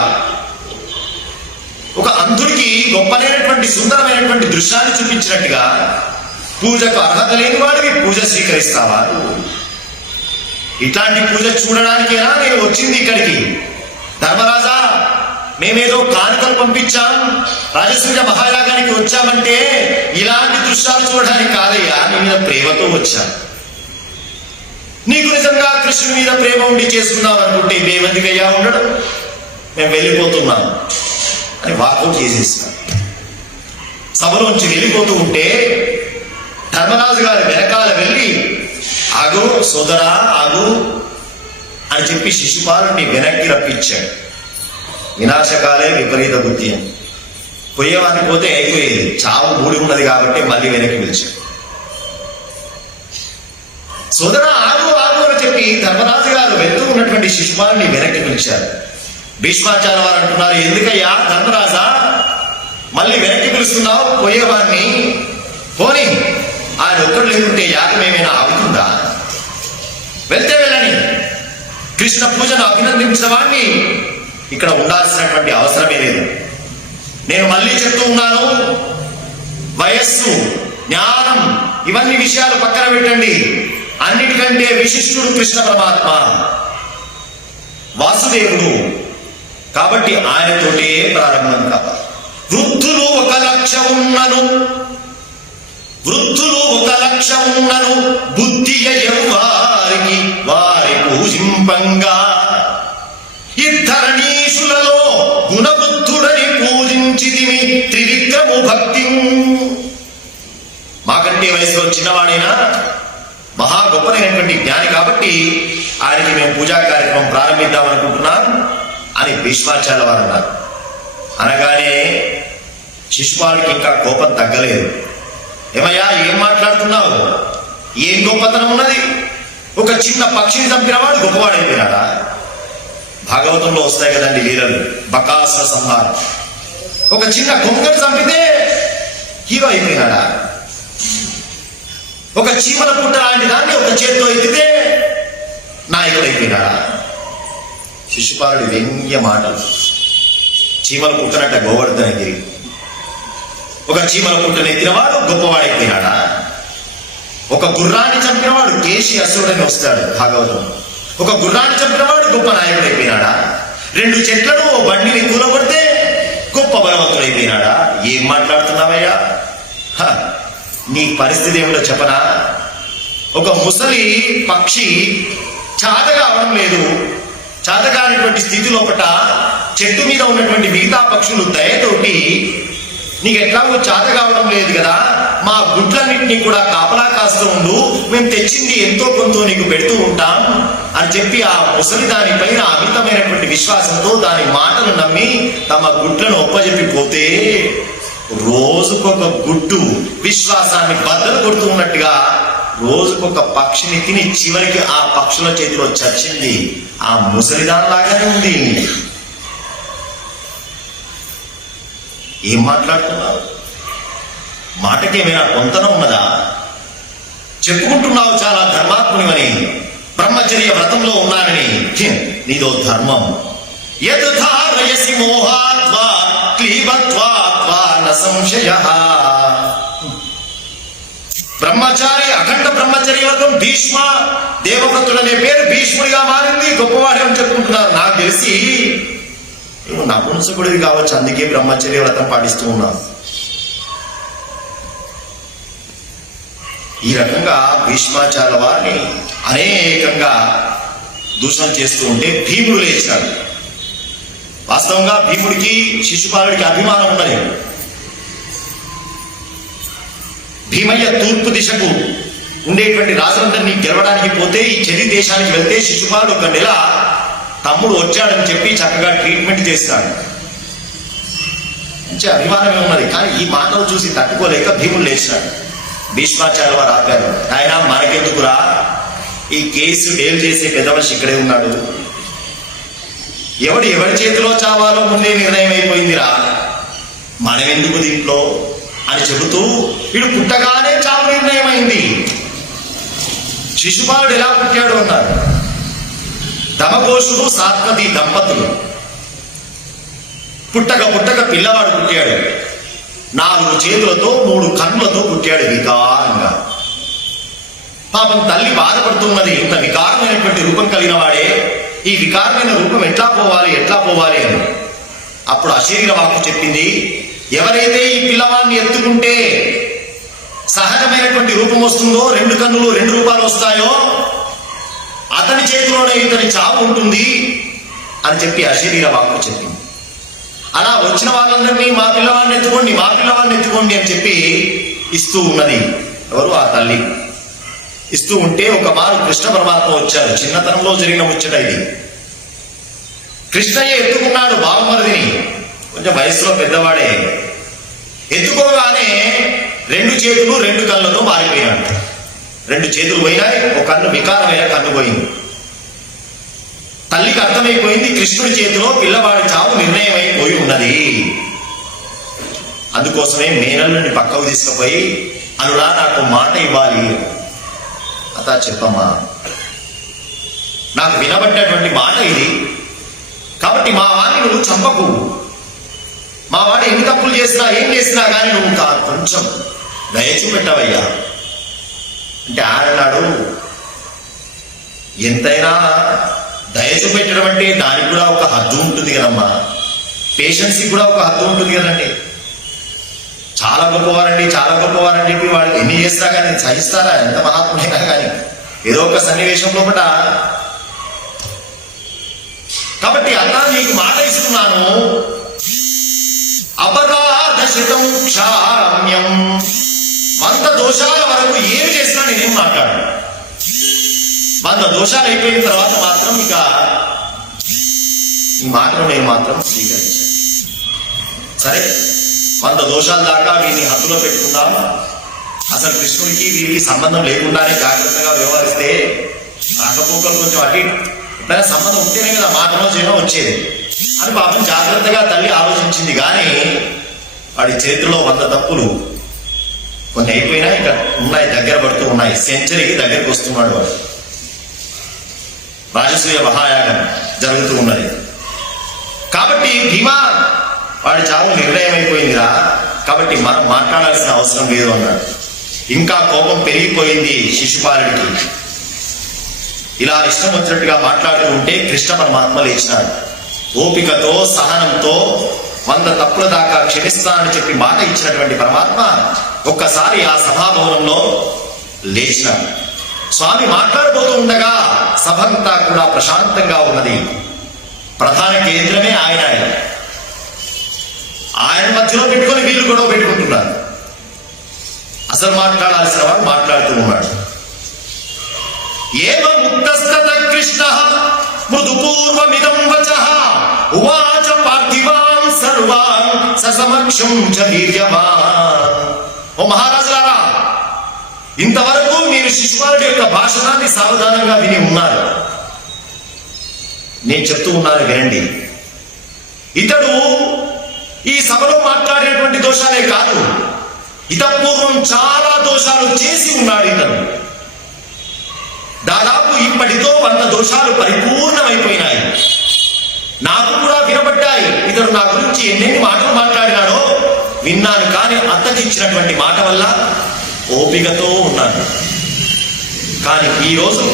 ఒక అంధుడికి గొప్పనైనటువంటి సుందరమైనటువంటి దృశ్యాన్ని చూపించినట్టుగా పూజకు అర్హత లేని వాడికి పూజ స్వీకరిస్తావా? ఇట్లాంటి పూజ చూడడానికేనా నేను వచ్చింది ఇక్కడికి? ధర్మరాజా, మేమేదో కానుకలు పంపించాం, రాజసూయ మహాయాగానికి వచ్చామంటే ఇలాంటి దృశ్యాలు చూడడానికి కాదయ్యా, నీ మీద ప్రేమతో వచ్చాం. నీకు నిజంగా కృష్ణుడి మీద ప్రేమ ఉండి చేసుకుందాం అనుకుంటే మేమెందుకయ్యా ఉండడం? మేము వెళ్ళిపోతున్నాం అని వాకౌట్ చేసేసినాం. సభలోంచి వెళ్ళిపోతూ ఉంటే ధర్మరాజు గారి వెనకాల వెళ్ళి, ఆగు సోదరా ఆగు అని చెప్పి శిశుపాలుని వెనక్కి రప్పించాడు. వినాశకాలే విపరీత బుద్ధి అని. పోయేవాడిని పోతే అయిపోయేది, చావు మూడి ఉన్నది కాబట్టి మళ్ళీ వెనక్కి పిలిచాడు. సోదరా ఆగు ఆగు అని చెప్పి ధర్మరాజు గారు వెళ్తూ ఉన్నటువంటి శిశుపాలుని వెనక్కి పిలిచారు. భీష్మాచార్య వారు అంటున్నారు, ఎందుకయ్యా ధర్మరాజా మళ్ళీ వెనక్కి పిలుస్తున్నావు పోయేవాడిని? పోని, ఆయన ఒక్కడు లేకుంటే యాగం ఏమైనా ఆగుతుందా? వెళ్తే వెళ్ళని. కృష్ణ పూజను అభినందించిన వాడిని ఇక్కడ ఉండాల్సినటువంటి అవసరమే లేదు. నేను మళ్ళీ చెప్తూ ఉన్నాను, వయస్సు, జ్ఞానం, ఇవన్నీ విషయాలు పక్కన పెట్టండి. అన్నిటికంటే విశిష్టుడు కృష్ణ పరమాత్మ, వాసుదేవుడు. కాబట్టి ఆయనతోటే ప్రారంభం కావాలి. వృద్ధులు 1,00,000 ఉన్నను, వృద్ధులు 1,00,000 ఉన్నను, బుద్ధియ ఎవ్వారికి వారి పూజింపంగా. ఇద్ధరణీషులలో గుణబుద్ధుడని పూజించితిమి త్రివిక్రము భక్తి. మాకంటే వయసులో చిన్నవాడైనా మహా గొప్పనైనటువంటి జ్ఞాని కాబట్టి ఆయనకి మేము పూజా కార్యక్రమం ప్రారంభిద్దామనుకుంటున్నాం అని భీష్మాచార్యుల వారు అన్నారు. అనగానే శిశుపాలుడికి ఇంకా కోపం తగ్గలేదు. ఏమయ్యా, ఏం మాట్లాడుతున్నావు? ఏం గొప్పతనం ఉన్నది? ఒక చిన్న పక్షిని చంపినవాడు గొప్పవాడైపోయినాడా? భాగవతంలో వస్తాయి కదండి లీలలు, బకాసుర సంహారం. ఒక చిన్న కొంగను చంపితే హీరో అయిపోయినాడా? ఒక చీమల పుట్ట లాంటి దాన్ని ఒక చేతితో ఎత్తితే నాయకుడు అయిపోయినాడా? శిశుపాలుడి వ్యంగ్య మాటలు. చీమల పుట్టనట్ట గోవర్ధనగిరి. ఒక చీమల పుట్టను ఎత్తినవాడు గొప్పవాడైపోయినాడా? ఒక గుర్రాన్ని చంపినవాడు కేశి అసురుడని వస్తాడు భాగవతం. ఒక గుర్రాన్ని చంపినవాడు గొప్ప నాయకుడైపోయినాడా? 2 చెట్లను బండిని కూలగొడితే గొప్ప బలవంతుడైపోయినాడా? ఏం మాట్లాడుతున్నావయ్యా? నీ పరిస్థితి ఏమిటో చెప్పనా? ఒక ముసలి పక్షి చాతగా అవడం లేదు. చాతగానటువంటి స్థితి లోపట చెట్టు మీద ఉన్నటువంటి మిగతా పక్షులు దయతోటి, నీకు ఎట్లాగో చాత కావడం లేదు కదా, మా గుడ్లన్నింటినీ కూడా కాపలా కాస్తూ ఉండు, మేము తెచ్చింది ఎంతో కొంత నీకు పెడుతూ ఉంటాం అని చెప్పి ఆ ముసలి దానిపైన అమితమైనటువంటి విశ్వాసంతో దాని మాటలు నమ్మి తమ గుడ్లను ఒప్పజెప్పిపోతే రోజుకొక గుడ్డు విశ్వాసాన్ని బద్దలు కొడుతూ ఉన్నట్టుగా రోజుకొక పక్షిని తిని చివరికి ఆ పక్షుల చేతిలో చచ్చింది. ఆ ముసలిదానిలాగానే ఉంది. ఏం మాట్లాడుతున్నావు? మాటకేమైనా కొంతన ఉన్నదా? చెప్పుకుంటున్నావు చాలా ధర్మాత్మునివని, బ్రహ్మచర్య వ్రతంలో ఉన్నానని. నీదో ధర్మం. యద్ధారయసి మోహాత్వా క్లీబత్వాత్వా న సంశయః. బ్రహ్మచారి, అఖండ బ్రహ్మచర్య వ్రతం. భీష్మ దేవవ్రతుడనే పేరు భీష్ముడిగా మారింది. గొప్పవాడే అని చెప్పుకుంటున్నారు. నాకు తెలిసి నువ్వు నపుంసకుడివి కావచ్చు, అందుకే బ్రహ్మచర్య వ్రతం పాటిస్తూ ఉన్నావు. ఈ రకంగా భీష్మాచార్యుల వారిని అనేకంగా దూషణ చేస్తూ ఉంటే భీముడు లేచాడు. వాస్తవంగా భీముడికి శిశుపాలుడికి అభిమానం ఉన్నది. భీమయ్య తూర్పు దిశకు ఉండేటువంటి రాజులందరినీ గెలవడానికి పోతే, ఈ చెరి దేశానికి వెళ్తే శిశుపాలుడు 1 నెల తమ్ముడు వచ్చాడని చెప్పి చక్కగా ట్రీట్మెంట్ చేస్తాడు. మంచి అభిమానమే ఉన్నది. కానీ ఈ మాటలు చూసి తట్టుకోలేక భీముడు లేచాడు. భీష్మాచార్యుల వారు ఆపారు. ఆయన మనకెందుకురా, ఈ కేసు డీల్ చేసే పెద్ద మనిషి ఇక్కడే ఉన్నాడు. ఎవరి చేతిలో చావాలో ముందే నిర్ణయం అయిపోయిందిరా, మనమెందుకు దీంట్లో అని చెబుతూ వీడు పుట్టగానే చావు నిర్ణయం అయింది. శిశుపాలుడు ఎలా పుట్టాడు అన్నారు. దమఘోషుడు సాత్వతి దంపతులు పుట్టక పిల్లవాడు పుట్టాడు. 4 చేతులతో 3 కన్నులతో పుట్టాడు వికారంగా. పాపం తల్లి బాధపడుతున్నది. ఇంత వికారమైనటువంటి రూపం కలిగిన వాడే ఈ వికారమైన రూపం ఎట్లా పోవాలి అని. అప్పుడు అశరీర వాక్కు చెప్పింది, ఎవరైతే ఈ పిల్లవాడిని ఎత్తుకుంటే సహజమైనటువంటి రూపం వస్తుందో, 2 కన్నులు 2 రూపాలు వస్తాయో, అతని చేతిలోనే ఇతని చావు ఉంటుంది అని చెప్పి అశరీర వాక్కు చెప్పింది. అలా వచ్చిన వాళ్ళందరినీ మా పిల్లవాడిని ఎత్తుకోండి అని చెప్పి ఇస్తూ ఉన్నది. ఎవరు? ఆ తల్లి ఇస్తూ ఉంటే ఒక మారు కృష్ణ పరమాత్మ వచ్చారు. చిన్నతనంలో జరిగిన ముచ్చట ఇది. కృష్ణయ్య ఎత్తుకున్నాడు బావమరిదిని. కొంచెం వయసులో పెద్దవాడే. ఎత్తుకోగానే 2 చేతులు 2 కళ్ళతో మారిపోయినాడు. 2 చేతులు పోయినాయి, ఒక కన్ను వికారమైన కన్ను పోయింది. తల్లికి అర్థమైపోయింది, కృష్ణుడి చేతిలో పిల్లవాడి చావు నిర్ణయం అయిపోయి ఉన్నది. అందుకోసమే మేనల్లుని పక్కకు తీసుకుపోయి, అనులా నాకు మాట ఇవ్వాలి. అతా చెప్పమ్మా, నాకు వినబడ్డటువంటి మాట ఇది. కాబట్టి మా వాణ్ణి నువ్వు చంపకు. మా వాడు ఎన్ని తప్పులు చేసినా ఏం చేసినా కానీ నువ్వు కొంచెం దయ చూపెట్టవయ్యా అంటే ఆయన అన్నాడు, ఎంతైనా దయ చూపెట్టడం అంటే దానికి కూడా ఒక హద్దు ఉంటుంది కదమ్మా, పేషెన్స్కి కూడా ఒక హద్దు ఉంటుంది కదండి. చాలా గొప్పవారండి చెప్పి వాళ్ళు ఎన్ని చేసినా కానీ సహిస్తారా? ఎంత మహాత్ముడైనా కానీ ఏదో ఒక సన్నివేశంలో కూడా. కాబట్టి అన్నా నీకు మాట ఇస్తున్నాను, అపరాధశతం క్షామ్యం, 100 దోషాల వరకు ఏమి చేసినా నేనేం మాట్లాడు. 100 దోషాలు అయిపోయిన తర్వాత మాత్రం ఇక ఈ మాటను నేను మాత్రం స్వీకరించాను. సరే 100 దోషాల దాకా వీరిని హద్దులో పెట్టుకుందాం, అసలు కృష్ణుడికి వీరికి సంబంధం లేకుండానే జాగ్రత్తగా వ్యవహరిస్తే రాకపోకలు కొంచెం అటు ఎప్పుడైనా సంబంధం ఉంటేనే కదా మాటలో చేయడం వచ్చేది అని పాపం జాగ్రత్తగా తల్లి ఆలోచించింది. కానీ వాడి చేతిలో 100 తప్పులు కొన్ని అయిపోయినా ఇక ఉన్నాయి, దగ్గర పడుతూ ఉన్నాయి. సెంచరీకి దగ్గరకు వస్తున్నాడు వాడు. రాజసూయ మహాయాగం జరుగుతూ ఉన్నది. కాబట్టి భీమా వాడి చావు నిర్ణయం అయిపోయిందిరా, కాబట్టి మనం మాట్లాడాల్సిన అవసరం లేదు అన్నాడు. ఇంకా కోపం పెరిగిపోయింది శిశుపాలుడికి. ఇలా ఇష్టం వచ్చినట్టుగా మాట్లాడుతూ ఉంటే కృష్ణ పరమాత్మ లేచినాడు. ఓపికతో సహనంతో 100 తప్పుల దాకా క్షమిస్తానని చెప్పి మాట ఇచ్చినటువంటి పరమాత్మ ఒక్కసారి ఆ సభాభవనంలో లేచినాడు. స్వామి మాట్లాడబోతూ ఉండగా సభంతా కూడా ప్రశాంతంగా ఉన్నది. ప్రధాన కేంద్రమే ఆయన మధ్యలో పెట్టుకొని వీళ్ళు గొడవ పెట్టుకుంటున్నారు. అసలు మాట్లాడాల్సిన వాడు మాట్లాడుతూ ఉన్నాడు. ఏవం ముక్తస్తత కృష్ణ మృదుపూర్వమిదం వచః ఉవాచ పార్థివాన్ సర్వాన్ ససమక్షం చ వీర్యవాన్. ఓ మహారాజులారా, ఇంతవరకు మీరు శిశుపాలుడి యొక్క భాషణాన్ని సావధానంగా విని ఉన్నారు. నేను చెప్తూ ఉన్నాను, వినండి. ఇతడు ఈ సభలో మాట్లాడేటువంటి దోషాలే కాదు, ఇతపూర్వం చాలా దోషాలు చేసి ఉన్నాడు ఇతడు. దాదాపు ఇప్పటితో 100 దోషాలు పరిపూర్ణమైపోయినాయి. నాకు కూడా వినబడ్డాయి. ఇతడు నా గురించి ఎన్నెన్ని మాటలు మాట్లాడినాడో విన్నాను. కానీ అత్తకి ఇచ్చినటువంటి మాట వల్ల ఓపికతో ఉన్నాను. కానీ ఈరోజు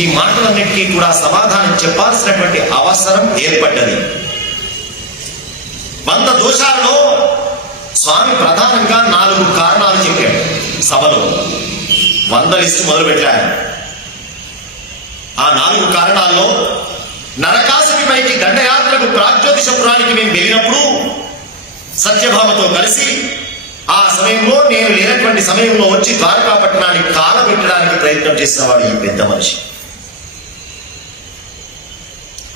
ఈ మాటలన్నిటికీ కూడా సమాధానం చెప్పాల్సినటువంటి అవసరం ఏర్పడ్డది. 100 దోషాలలో స్వామి ప్రధానంగా 4 కారణాలు చెప్పాడు. సభలో 100 లిస్టు మొదలుపెట్టాడు. ఆ 4 కారణాల్లో నరకాసుడిపైకి దండయాత్రకు ప్రాగ్జ్యోతిషపురానికి మేము వెళ్ళినప్పుడు సత్యభామతో కలిసి ఆ సమయంలో నేను లేనటువంటి సమయంలో వచ్చి ద్వారకా పట్టణానికి కాలబెట్టడానికి ప్రయత్నం చేసిన వాడు ఈ పెద్ద మనిషి.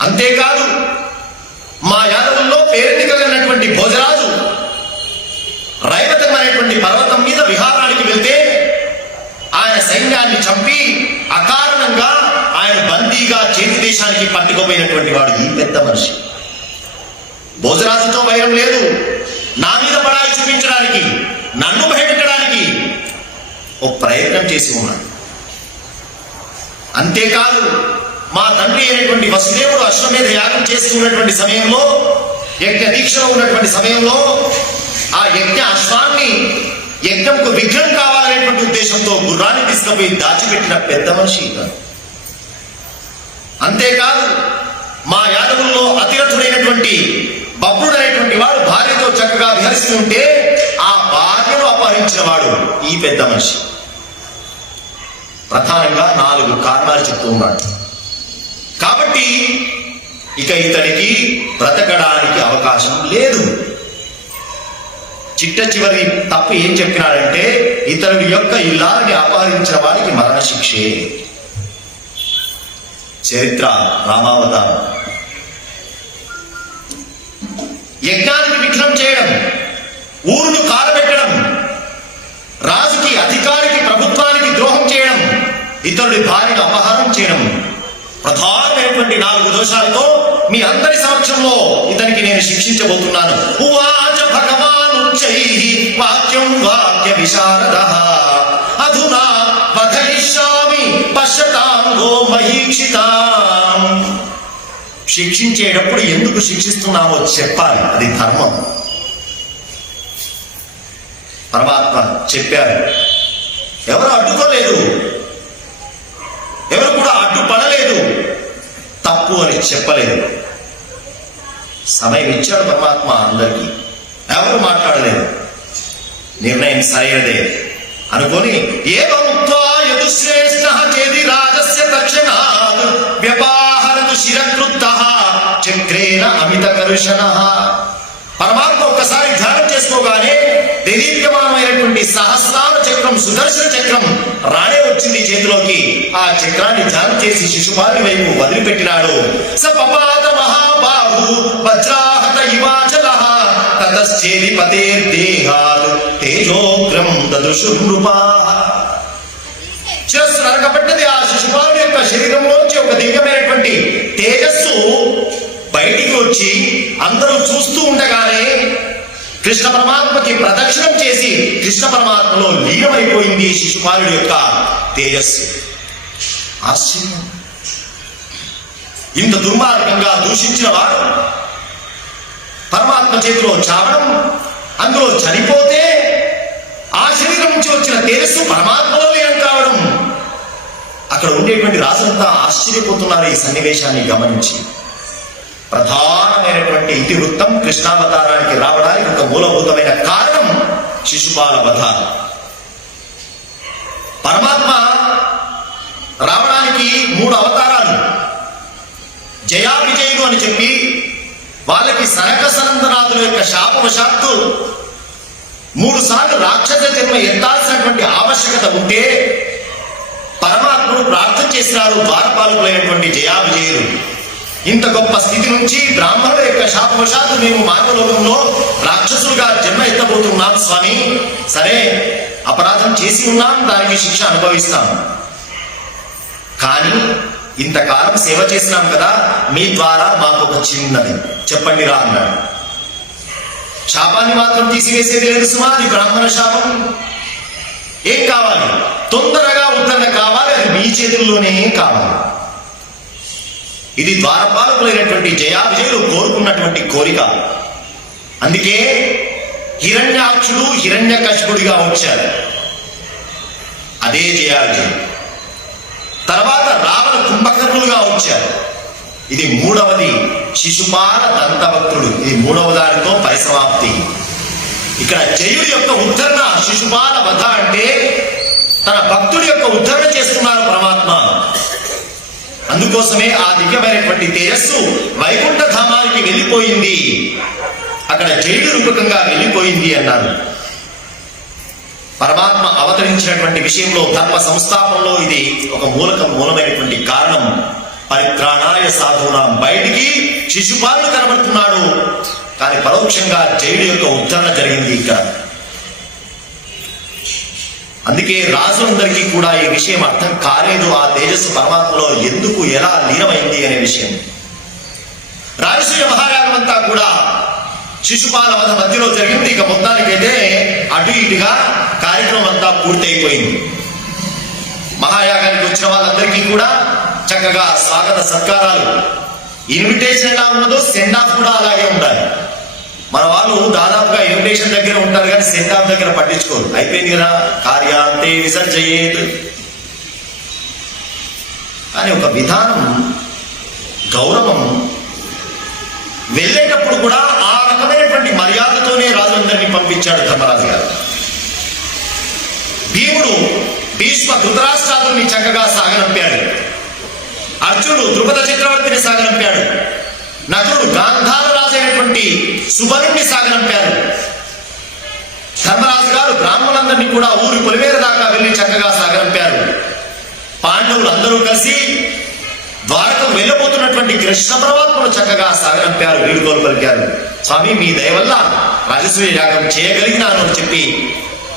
అంతేకాదు మా యాదవుల్లో పేరెన్నికలైనటువంటి భోజరాజు రైవతం అనేటువంటి పర్వతం మీద విహారానికి వెళ్తే ఆయన సైన్యాన్ని చంపి అకారణంగా ఆయన బందీగా చేతి దేశానికి పట్టుకుపోయినటువంటి వాడు ఈ పెద్ద మనిషి. భోజరాజుతో వైరం లేదు, నా మీద పడాయి చూపించడానికి, నన్ను భయపెట్టడానికి ఒక ప్రయత్నం చేసి ఉన్నాడు. అంతేకాదు మా తండ్రి అయినటువంటి వసుదేవుడు అశ్వమేధ యాగం చేస్తున్నటువంటి సమయంలో, యజ్ఞ దీక్షలో ఉన్నటువంటి సమయంలో ఆ యజ్ఞ అశ్వాన్ని యజ్ఞంకు విఘ్నం కావాలనేటువంటి ఉద్దేశంతో గుర్రాన్ని తీసుకుపోయి దాచిపెట్టిన పెద్ద మనిషి ఇతను. అంతేకాదు మా యాదవుల్లో అతిరథుడైనటువంటి బబ్రుడు అనేటువంటి వాడు భార్యతో చక్కగా విహరిస్తూ ఉంటే ఆ భార్యను అపహరించిన వాడు ఈ పెద్ద మనిషి. ప్రధానంగా 4 కారణాలు చెప్తూ ఉన్నాడు. కాబట్టి ఇక ఇతనికి బ్రతకడానికి అవకాశం లేదు. చిట్ట చివరి తప్పు ఏం చెప్పినాడంటే ఇతరుడి యొక్క ఇల్లాలని అపహరించిన వాడికి మరణశిక్షే. చరిత్ర రామావతారం. యజ్ఞానికి విఘ్నం చేయడం, ఊరును కాలబెట్టడం, రాజుకి అధికారికి ప్రభుత్వానికి ద్రోహం చేయడం, ఇతరుడి భార్యను అపహారం చేయడం, ప్రధానమైనటువంటి 4 దోషాలతో మీ అందరి సమక్షంలో ఇతనికి నేను శిక్షించబోతున్నాను. ఉవాచ భగవాన్ ఉచ్చైః వాక్యం వాక్య విశారదః అధునా వధయిష్యామి పశ్యతాంగో మహీక్షితాం. శిక్షించేటప్పుడు ఎందుకు శిక్షిస్తున్నామో చెప్పాలి, అది ధర్మం. పరమాత్మ చెప్పారు. ఎవరు అడ్డుకోలేదు, ఎవరు కూడా అడ్డుపడలేదు, తప్పు అని చెప్పలేదు. సమయం ఇచ్చాడు పరమాత్మ అందరికీ, ఎవరు మాట్లాడలేదు. నిర్ణయం సరైనదే అనుకొని ఏవముక్త్వా యదుశ్రేష్ఠ చేది రాజస్య తక్షణాత్ వ్యపాహరతు శిరకృత్తః చక్రేణ అమిత కరుషణః. పరమాత్మ ఒక్కసారి ధ్యానం చేసుకోగానే దేదీప్యమానమైనటువంటి సహస్రాల చక్రం, సుదర్శన చక్రం రానే వచ్చింది చేతిలోకి. ఆ చక్రాన్ని ధ్యానం చేసి శిశుపాలుని వైపు వదిలిపెట్టినాడు. స పపాత మహాబాహు వజ్రాహత ఇవాచలః తతశ్చేది పతేర్దేహాత్ తేజోగ్రం దదృశు నృపాః. శిరస్సు నరకబడ్డది. ఆ శిశుపాలుని యొక్క శరీరంలోంచి ఒక దివ్యమైనటువంటి తేజస్సు బయటికి వచ్చి అందరూ చూస్తూ ఉండగానే కృష్ణ పరమాత్మకి ప్రదక్షిణం చేసి కృష్ణ పరమాత్మలో లీనమైపోయింది శిశుపాలుడి యొక్క తేజస్సు. ఆశ్చర్యం! ఇంత దుర్మార్గంగా దూషించిన వాడు పరమాత్మ చేతిలో చావడం, అందులో చనిపోతే ఆ శరీరం నుంచి వచ్చిన తేజస్సు పరమాత్మలో లీనం కావడం. అక్కడ ఉండేటువంటి రాజులంతా ఆశ్చర్యపోతున్నారు ఈ సన్నివేశాన్ని గమనించి. ప్రధానమైనటువంటి ఇతివృత్తం కృష్ణావతారానికి రావడానికి ఒక మూలభూతమైన కారణం శిశుపాల వధ. పరమాత్మ రావడానికి 3 అవతారాలు. జయా విజయుడు అని చెప్పి వాళ్ళకి సనక సనందనాథుల యొక్క శాపవశాత్తు 3 సార్లు రాక్షస జన్మ ఎత్తాల్సినటువంటి ఆవశ్యకత ఉంటే పరమాత్ముడు ప్రార్థన చేసినారు ద్వారపాలకులైనటువంటి జయా విజయుడు. ఇంత గొప్ప స్థితి నుంచి బ్రాహ్మణుల యొక్క శాపవశాత్తు మేము మానవలోకంలో రాక్షసులుగా జన్మ ఎత్తబోతున్నాం స్వామి. సరే, అపరాధం చేసి ఉన్నాం, దానికి శిక్ష అనుభవిస్తాం. కానీ ఇంతకాలం సేవ చేసినాం కదా, మీ ద్వారా మాకు ఒక చిన్నది చెప్పండి రా అన్నాడు. శాపాన్ని మాత్రం తీసివేసేది లేదు సుమా, అది బ్రాహ్మణ శాపం. ఏం కావాలి? తొందరగా ఉద్ధరణ కావాలి, అది మీ చేతుల్లోనే కావాలి. ఇది ద్వారపాలకులైనటువంటి జయా విజయులు కోరుకున్నటువంటి కోరిక. అందుకే హిరణ్యాక్షుడు హిరణ్యకశిపుడిగా వచ్చారు. అదే జయా విజయులు. తర్వాత రావణ కుంభకర్ణులుగా వచ్చారు. ఇది 3వది. శిశుపాల దంతవక్త్రుడు, ఇది 3వ దానితో పరిసమాప్తి. ఇక్కడ జయుడి యొక్క ఉద్ధరణ, శిశుపాల వధ అంటే తన భక్తుడి యొక్క ఉద్ధరణ చేస్తున్నారు పరమాత్మ. అందుకోసమే ఆ దివ్యమైనటువంటి తేజస్సు వైకుంఠ ధామానికి వెళ్ళిపోయింది, అక్కడ జయుడి రూపకంగా వెళ్ళిపోయింది అన్నారు. పరమాత్మ అవతరించినటువంటి విషయంలో ధర్మ సంస్థాపనలో ఇది ఒక మూలమైనటువంటి కారణం. పరిత్రాణాయ సాధూనాం, బయటికి శిశుపాలుడు కనబడుతున్నాడు, కానీ పరోక్షంగా జయుడి యొక్క ఉద్ధరణ జరిగింది ఇక్కడ. అందుకే రాజులందరికీ కూడా ఈ విషయం అర్థం కాలేదు, ఆ తేజస్సు పరమాత్మలో ఎందుకు ఎలా లీనమైంది అనే విషయం. రాజసూయ మహాయాగం అంతా కూడా శిశుపాల వధ మధ్యలో జరిగింది. ఇక మొత్తానికైతే అటు ఇటుగా కార్యక్రమం అంతా పూర్తయిపోయింది. మహాయాగానికి వచ్చిన వాళ్ళందరికీ కూడా చక్కగా స్వాగత సత్కారాలు. ఇన్విటేషన్ ఎలా ఉన్నదో సెండ్ ఆఫ్ కూడా అలాగే ఉండాలి. మన వాళ్ళు దాదాపుగా ఇన్విటేషన్ దగ్గర ఉంటారు కానీ సెండ్ ఆఫ్ దగ్గర పట్టించుకోరు. అయిపోయింది కదా, కార్యాంతే విసర్జయేత్. కానీ ఒక విధానం, గౌరవం, వెళ్ళేటప్పుడు కూడా ఆ రకమైనటువంటి మర్యాదతోనే రాజులందరినీ పంపించాడు ధర్మరాజు గారు. భీముడు భీష్మ ధృతరాష్ట్రాదుల్ని చక్కగా సాగనంపాడు. అర్జునుడు ద్రుపద చక్రవర్తిని సాగనంపాడు. నకులుడు గాంధార రాజు అయినటువంటి సుబలుణ్ణి సాగనంపారు. ధర్మరాజు గారు బ్రాహ్మణులందరినీ కూడా ఊరి పొలిమేర దాకా వెళ్లి చక్కగా సాగనంపారు. పాండవులు అందరూ కలిసి ద్వారకకు వెళ్ళబోతున్నటువంటి కృష్ణ పరమాత్మను చక్కగా సాగనంపారు, వీడుకోలు పలికారు. స్వామి, మీ దయ వల్ల రాజసూయ యాగం చేయగలిగినాను అని చెప్పి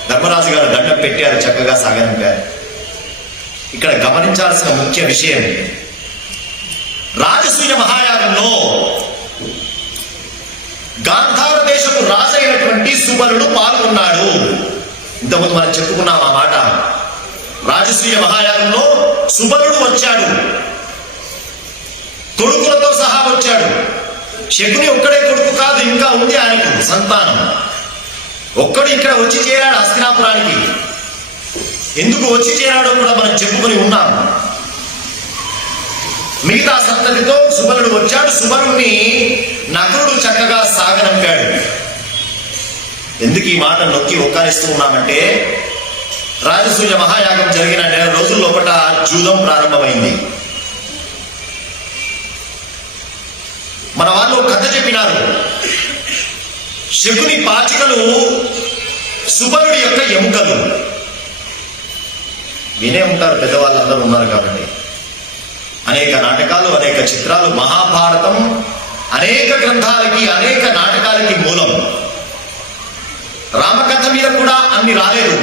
ధర్మరాజు గారు దండం పెట్టారు, చక్కగా సాగనంపారు. ఇక్కడ గమనించాల్సిన ముఖ్య విషయం, రాజసూయ మహాయాగంలో గాంధార దేశపు రాజు అయినటువంటి సుబలుడు పాల్గొన్నాడు. ఇంతకుముందు మనం చెప్పుకున్నాం ఆ మాట. రాజసూయ మహాయాగంలో సుబలుడు వచ్చాడు, కొడుకులతో సహా వచ్చాడు. శకుని ఒక్కడే కొడుకు కాదు, ఇంకా ఉంది ఆయనకు సంతానం. ఒక్కడు ఇక్కడ వచ్చి చేరాడు హస్తినాపురానికి. ఎందుకు వచ్చి చేరాడో కూడా మనం చెప్పుకొని ఉన్నాం. మిగతా సంతతితో సుబలుడు వచ్చాడు. సుబలుడిని నకులుడు చక్కగా సాగనంపాడు. ఎందుకు ఈ మాట నొక్కి ఒక్కారిస్తూ ఉన్నామంటే, రాజసూయ మహాయాగం జరిగిన నెల రోజుల లోపల జూదం ప్రారంభమైంది. మన వాళ్ళు కథ చెప్పినారు. శకుని పాచికలు సుబలుడి యొక్క ఎముకలు. వినే ఉంటారు, పెద్దవాళ్ళందరూ ఉన్నారు కాబట్టి. అనేక నాటకాలు, అనేక చిత్రాలు, మహాభారతం అనేక గ్రంథాలకి, అనేక నాటకాలకి మూలం. రామకథ మీద కూడా అన్ని రాలేదు.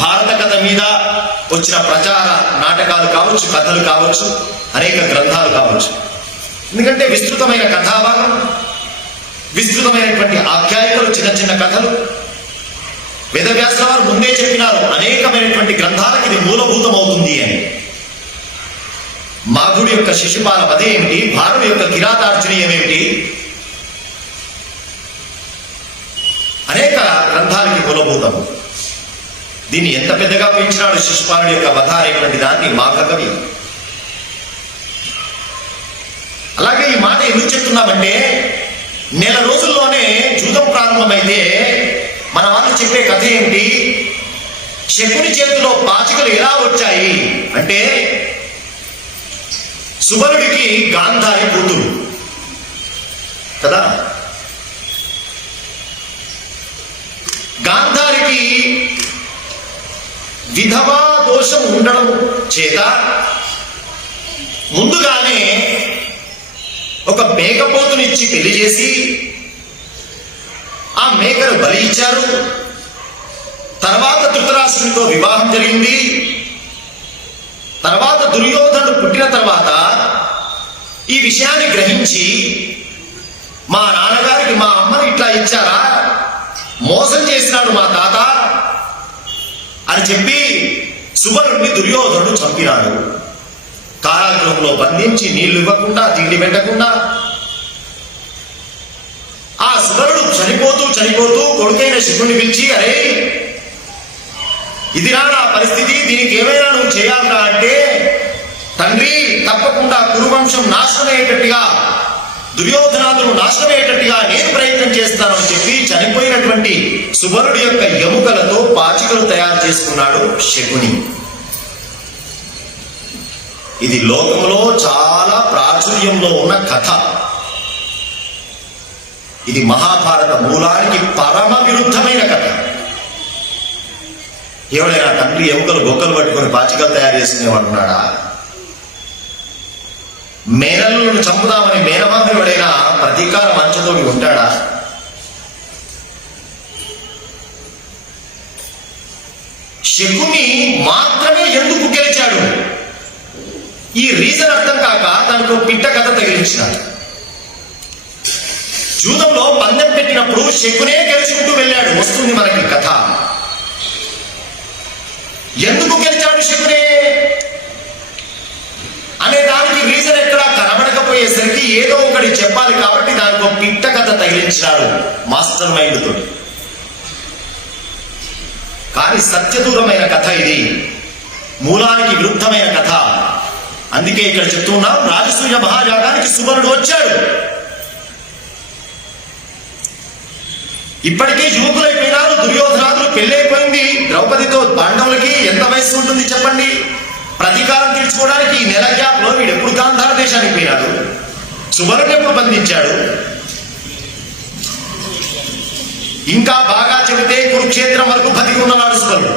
భారత కథ మీద వచ్చిన ప్రచార నాటకాలు కావచ్చు, కథలు కావచ్చు, అనేక గ్రంథాలు కావచ్చు. ఎందుకంటే విస్తృతమైన కథాభాగం, విస్తృతమైనటువంటి ఆఖ్యాయికలు, చిన్న చిన్న కథలు. వేదవ్యాసుల వారు ముందే చెప్పినారు, అనేకమైనటువంటి గ్రంథాలకు ఇది మూలభూతం అవుతుంది అని. మాఘుడి యొక్క శిశుపాల వధ ఏమిటి, భారుడి యొక్క కిరాతార్జునీయం ఏమిటి, అనేక గ్రంథాలకి మూలభూతం. దీన్ని ఎంత పెద్దగా పెంచినాడు శిశుపాలుడి యొక్క వధ అనేటువంటి దాన్ని మాఘకవి. అలాగే ఈ మాట ఎందుకు చెప్తున్నామంటే, నెల రోజుల్లోనే జూదం ప్రారంభమైతే మన వాళ్ళు చెప్పే కథ ఏమిటి, శకుని చేతిలో పాచికలు ఎలా వచ్చాయి అంటే, సుబలుడికి గాంధారి కూతురు కదా. గాంధారికి విధవా దోషం ఉండడం చేత ముందుగానే ఒక మేకపోతునిచ్చి పెళ్లి చేసి ఆ మేకను బలి ఇచ్చారు. తర్వాత ధృతరాష్ట్రునితో వివాహం జరిగింది. తర్వాత దుర్యోధనుడు పుట్టిన తర్వాత ఈ విషయాన్ని గ్రహించి, మా నాన్నగారికి మా అమ్మని ఇట్లా ఇచ్చారా, మోసం చేసినాడు మా తాత అని చెప్పి సుబలుడిని దుర్యోధనుడు చంపినాడు. కారాగృహంలో బంధించి నీళ్లు ఇవ్వకుండా, తిండి పెట్టకుండా. ఆ సుబలుడు చనిపోతూ కొడుకైన శకుని పిలిచి, అరే ఇదిరా నా పరిస్థితి, దీనికి ఏమైనా నువ్వు చేయాలరా అంటే, తండ్రి తప్పకుండా కురువంశం నాశనమయ్యేటట్టుగా, దుర్యోధనాదులు నాశనమయ్యేటట్టుగా నేను ప్రయత్నం చేస్తానని చెప్పి చనిపోయినటువంటి సుబలుడి యొక్క ఎముకలతో పాచికలు తయారు చేసుకున్నాడు శకుని. ఇది లోకంలో చాలా ప్రాచుర్యంలో ఉన్న కథ. ఇది మహాభారత మూలానికి పరమ విరుద్ధమైన కథ. ఎవడైనా తండ్రి ఎముకలు బొక్కలు పట్టుకొని పాచికలు తయారు చేసుకునేవాడు ఉన్నాడా? మేనల్లులను చంపుదామని మేనమామ ఎవడైనా ప్రతీకార మంచతోటి ఉంటాడా? శకుని మాత్రమే ఎందుకు గెలిచాడు, ఈ రీజన్ అర్థం కాక దానికి ఒక పిట్ట కథ తగిలించినాడు. జూదంలో పందెం పెట్టినప్పుడు శకునే గెలుచుకుంటూ వెళ్ళాడు. వస్తుంది మనకి కథ. ఎందుకు గెలిచాడు శకునే అనే దానికి రీజన్ ఎక్కడా కనబడకపోయేసరికి ఏదో ఒకటి చెప్పాలి కాబట్టి దానికి ఒక పిట్ట కథ తగిలించినాడు మాస్టర్ మైండ్ తోటి. కానీ సత్యదూరమైన కథ ఇది, మూలానికి విరుద్ధమైన కథ. అందుకే ఇక్కడ చెప్తున్నాం, రాజసూయ మహాయాగానికి సుబలుడు వచ్చాడు. ఇప్పటికే యువకులైపోయినారు. దుర్యోధనాదులు పెళ్ళైపోయింది. ద్రౌపదితో పాండవులకి ఎంత వయసు ఉంటుంది చెప్పండి? ప్రతీకారం తీర్చుకోవడానికి ఈ నెల గ్యాప్లో వీడు ఎప్పుడు గాంధార దేశానికి పోయినాడు, సుబలుడు ఎప్పుడు బంధించాడు? ఇంకా బాగా చెబితే కురుక్షేత్రం వరకు బతికి ఉన్నవాడు సుబలుడు.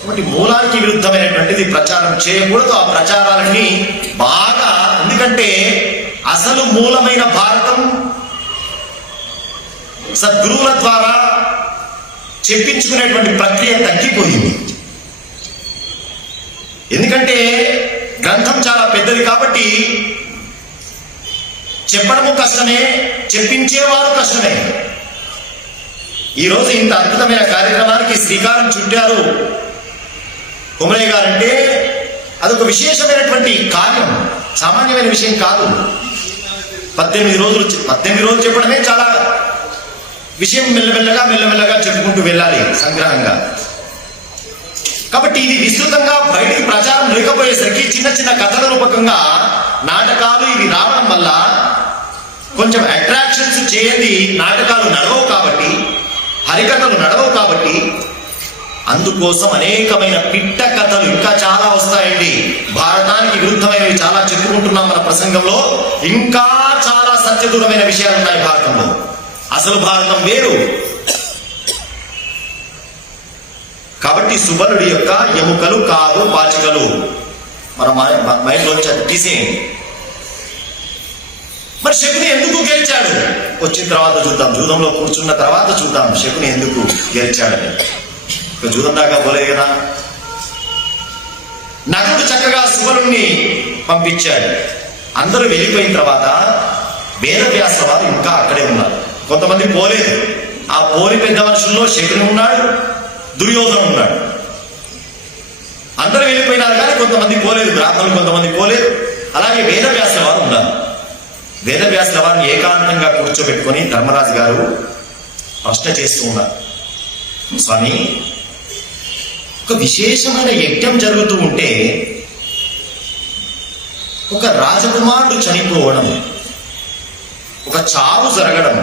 కాబట్టి మూలానికి విరుద్ధమైనటువంటిది ప్రచారం చేయకూడదు. ఆ ప్రచారాలన్నీ బాగా, ఎందుకంటే అసలు మూలమైన భారతం సద్గురువుల ద్వారా చెప్పించుకునేటువంటి ప్రక్రియ తగ్గిపోయింది. ఎందుకంటే గ్రంథం చాలా పెద్దది కాబట్టి చెప్పడము కష్టమే, చెప్పించేవారు కష్టమే. ఈరోజు ఇంత అద్భుతమైన కార్యక్రమానికి శ్రీకారం చుట్టారు కుమరయ్య గారంటే అదొక విశేషమైనటువంటి కార్యం, సామాన్యమైన విషయం కాదు. 18 రోజులు చెప్పడమే చాలా విషయం. మెల్లమెల్లగా చెప్పుకుంటూ వెళ్ళాలి సంగ్రహంగా. కాబట్టి ఇది విస్తృతంగా బయటికి ప్రచారం లేకపోయేసరికి చిన్న కథల రూపకంగా నాటకాలు ఇవి రావడం వల్ల కొంచెం అట్రాక్షన్స్ చేయండి నాటకాలు నడవవు కాబట్టి, హరికథలు నడవవు కాబట్టి, అందుకోసం అనేకమైన పిట్ట కథలు ఇంకా చాలా వస్తాయండి. భారతానికి విరుద్ధమైనవి చాలా చెప్పుకుంటున్నాం మన ప్రసంగంలో. ఇంకా చాలా సత్యదూరమైన విషయాలు ఉన్నాయి భారతంలో. అసలు భారతం వేరు. కాబట్టి సుబలుడి యొక్క ఎముకలు కాదు పాచికలు మన మైండ్లో తీసేయండి. మరి శకుని ఎందుకు గెలిచాడు వచ్చిన తర్వాత చూద్దాం. జూదంలో కూర్చున్న తర్వాత చూద్దాం శకుని ఎందుకు గెలిచాడని. జూదం దాకా పోలేదు కదా. నకుడు చక్కగా సుబలుణ్ణి పంపించాడు. అందరూ వెళ్ళిపోయిన తర్వాత వేదవ్యాస వారు ఇంకా అక్కడే ఉన్నారు. కొంతమంది పోలేదు. ఆ పోలి పెద్ద మనుషుల్లో శకుని ఉన్నాడు, దుర్యోధన ఉన్నాడు. అందరూ వెళ్ళిపోయినారు కానీ కొంతమంది పోలేదు. బ్రాహ్మణులు కొంతమంది పోలేదు. అలాగే వేదవ్యాస వారు ఉన్నారు. వేదవ్యాసుల వారిని ఏకాంతంగా కూర్చోబెట్టుకొని ధర్మరాజు గారు ప్రశ్న చేస్తూ ఉన్నారు. స్వామి, ఒక విశేషమైన యజ్ఞం జరుగుతూ ఉంటే ఒక రాజకుమారుడు చనిపోవడం, ఒక చావు జరగడం,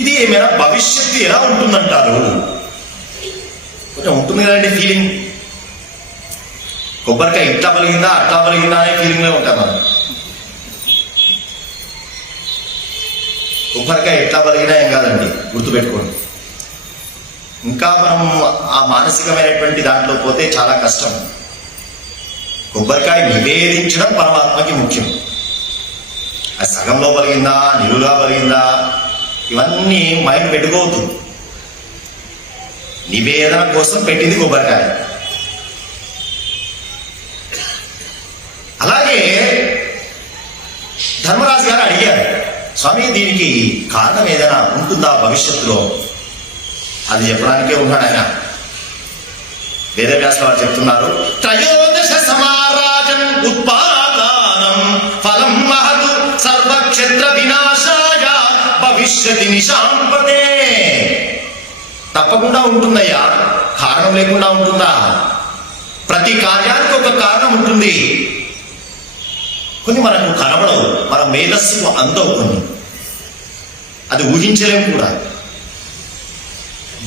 ఇది ఏమైనా భవిష్యత్తు ఎలా ఉంటుందంటారు? కొంచెం ఉంటుంది కదండి ఫీలింగ్. కొబ్బరికాయ ఇట్లా పలిగిందా అట్లా పలిగిందా అనే ఫీలింగ్లో ఉంటాం మనం. కొబ్బరికాయ ఎట్లా పలిగినా ఏం కాదండి, గుర్తుపెట్టుకోండి. ఇంకా మనం ఆ మానసికమైనటువంటి దాంట్లో పోతే చాలా కష్టం. కొబ్బరికాయ నివేదించడం పరమాత్మకి ముఖ్యం. అది సగంలో పలిగిందా నిలువుగా పలిగిందా ఇవన్నీ మైండ్ పెట్టుకోవద్దు. నివేదన కోసం పెట్టింది కొబ్బరికాయ. అలాగే ధర్మరాజు గారు అడిగారు, స్వామి దీనికి కారణం ఏదైనా ఉంటుందా భవిష్యత్తులో? అది చెప్పడానికే ఉన్నాడు ఆయన. వేదవ్యాస వారు చెప్తున్నారు, త్రయోదశ సమారాజం ఉత్పాదానం ఫలం మహతు సర్వక్షేత్ర వినాశాయ భవిష్యతి నిశాంపతే. తప్పకుండా ఉంటుందయ్యా, కారణం లేకుండా ఉంటుందా? ప్రతి కార్యానికి ఒక కారణం ఉంటుంది. కొన్ని మనకు కనబడవు, మన మేధస్సుకు అందవు, కొన్ని అది ఊహించలేము కూడా.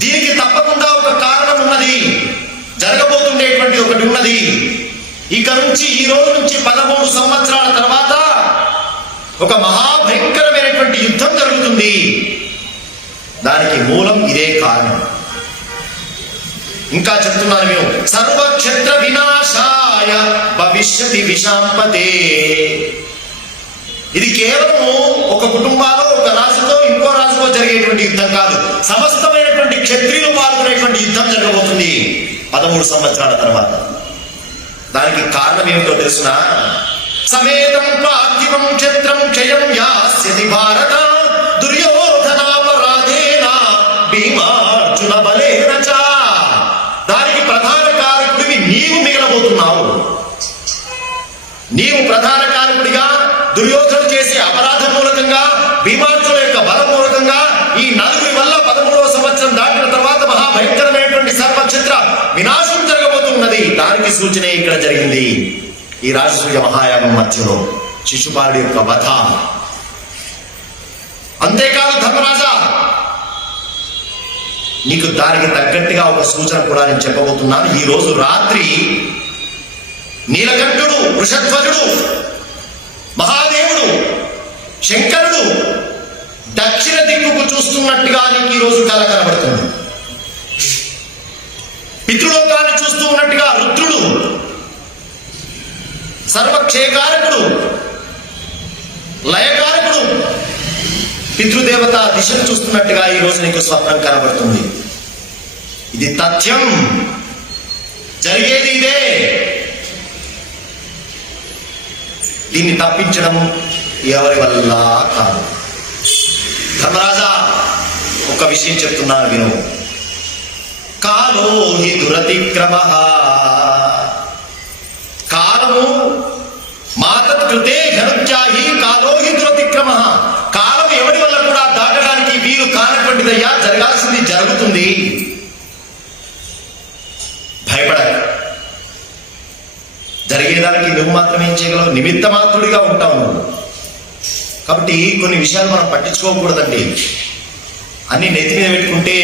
దీనికి తప్పకుండా ఒక కారణం ఉన్నది, జరగబోతుండేటువంటి ఒకటి ఉన్నది. ఇక నుంచి ఈ రోజు నుంచి 13 సంవత్సరాల తర్వాత ఒక మహాభయంకరమైనటువంటి యుద్ధం జరుగుతుంది. దానికి మూలం ఇదే కారణం. ఇంకా చెప్తున్నాను మేము, సర్వక్షేత్ర వినాశాయ భవిష్యతి విశాంపతే. ఇది కేవలం ఒక కుటుంబాల్లో ఒక రాజుతో ఇంకో రాజుతో జరిగేటువంటి యుద్ధం కాదు. సమస్తమైనటువంటి క్షత్రియులు పాల్గొనేటువంటి యుద్ధం జరగబోతుంది 13 సంవత్సరాల తర్వాత. దానికి కారణం ఏమిటో తెలుసిన, సమేతం పార్థివం క్షేత్రం క్షయం యాస్యతి భారత దుర్యోధనాపరాధేన భీమార్జున బలేన చ. దానికి ప్రధాన కారకుడివి నీవు మిగలబోతున్నావు. నీవు ప్రధాన కారకుడిగా దుర్యోధన చేసే అపరాధం మూలకంగా, భీమార్జున యొక్క బలం మూలకంగా ఈ నలుగురి వల్ల 13వ సంవత్సరం దాటిన తర్వాత మహాభయంకరమైనటువంటి సర్వక్షేత్ర వినాశం జరగబోతున్నది. దానికి సూచన ఇక్కడ జరిగింది. ఈ రాజసూయ మహాయాగం మధ్యలో శిశుపాలుడి యొక్క వధ. అంతేకాదు ధర్మరాజా, నీకు దానికి తగ్గట్టుగా ఒక సూచన కూడా నేను చెప్పబోతున్నాను. ఈ రోజు రాత్రి నీలకంఠుడు, వృషధ్వజుడు, మహాదేవుడు, శంకరుడు దక్షిణ దిక్కుకు చూస్తున్నట్టుగా నీకు ఈ రోజు కల కనబడుతుంది. పితృలోకాన్ని చూస్తూ ఉన్నట్టుగా రుద్రుడు, సర్వక్షేకారకుడు, లయకారకుడు, పితృదేవత దిశను చూస్తున్నట్టుగా ఈ రోజు నీకు స్వప్నం కనబడుతుంది. ఇది తథ్యం, జరిగేది ఇదే. దీన్ని తప్పించడం ఎవరి వల్ల కాదు. ధర్మరాజా, ఒక విషయం చెప్తున్నాను విను. కాలో హి దురతిక్రమ. కాలము మాతత్ కృతే ఘనుత్యాహి కాలో హి విక్రమ, కాలం ఎవరి వల్ల కూడా దాటడానికి వీలు కానటువంటిదయ్యా. జరగాల్సింది జరుగుతుంది, భయపడాలి. జరిగేదానికి నువ్వు మాత్రం ఏం చేయగలవు? నిమిత్త మాత్రుడిగా ఉంటావు నువ్వు. కాబట్టి కొన్ని విషయాలు మనం పట్టించుకోకూడదండి. అన్ని నెత్తి మీద పెట్టుకుంటే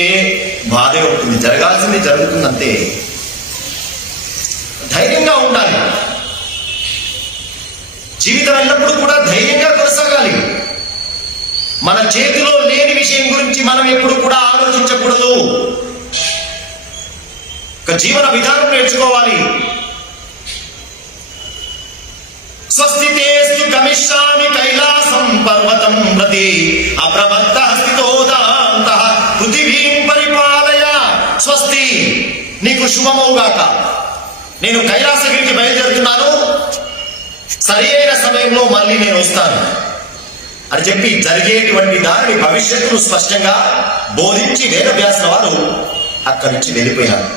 బాధే ఉంటుంది. జరగాల్సింది జరుగుతుంది అంతే. ధైర్యంగా ఉండాలి. జీవితం ఎల్లప్పుడూ కూడా ధైర్యంగా కొనసాగాలి. మన చేతిలో లేని విషయం గురించి మనం ఎప్పుడు కూడా ఆలోచించకూడదు. ఒక జీవన విధానం నేర్చుకోవాలి. స్వస్తితేస్తు గమిష్యామి కైలాసం పర్వతం ప్రతి అప్రమత్త స్థితోదాంత పృథివీం పరిపాలయ. స్వస్తి, నీకు శుభమవుగాక. నేను కైలాసగిరికి బయలుదేరుతున్నాను, సరి అయిన సమయంలో మళ్ళీ నేను వస్తాను అని చెప్పి జరిగేటువంటి దానిని భవిష్యత్తును స్పష్టంగా బోధించి వేదవ్యాసుల వారు అక్కడి నుంచి వెళ్ళిపోయారు.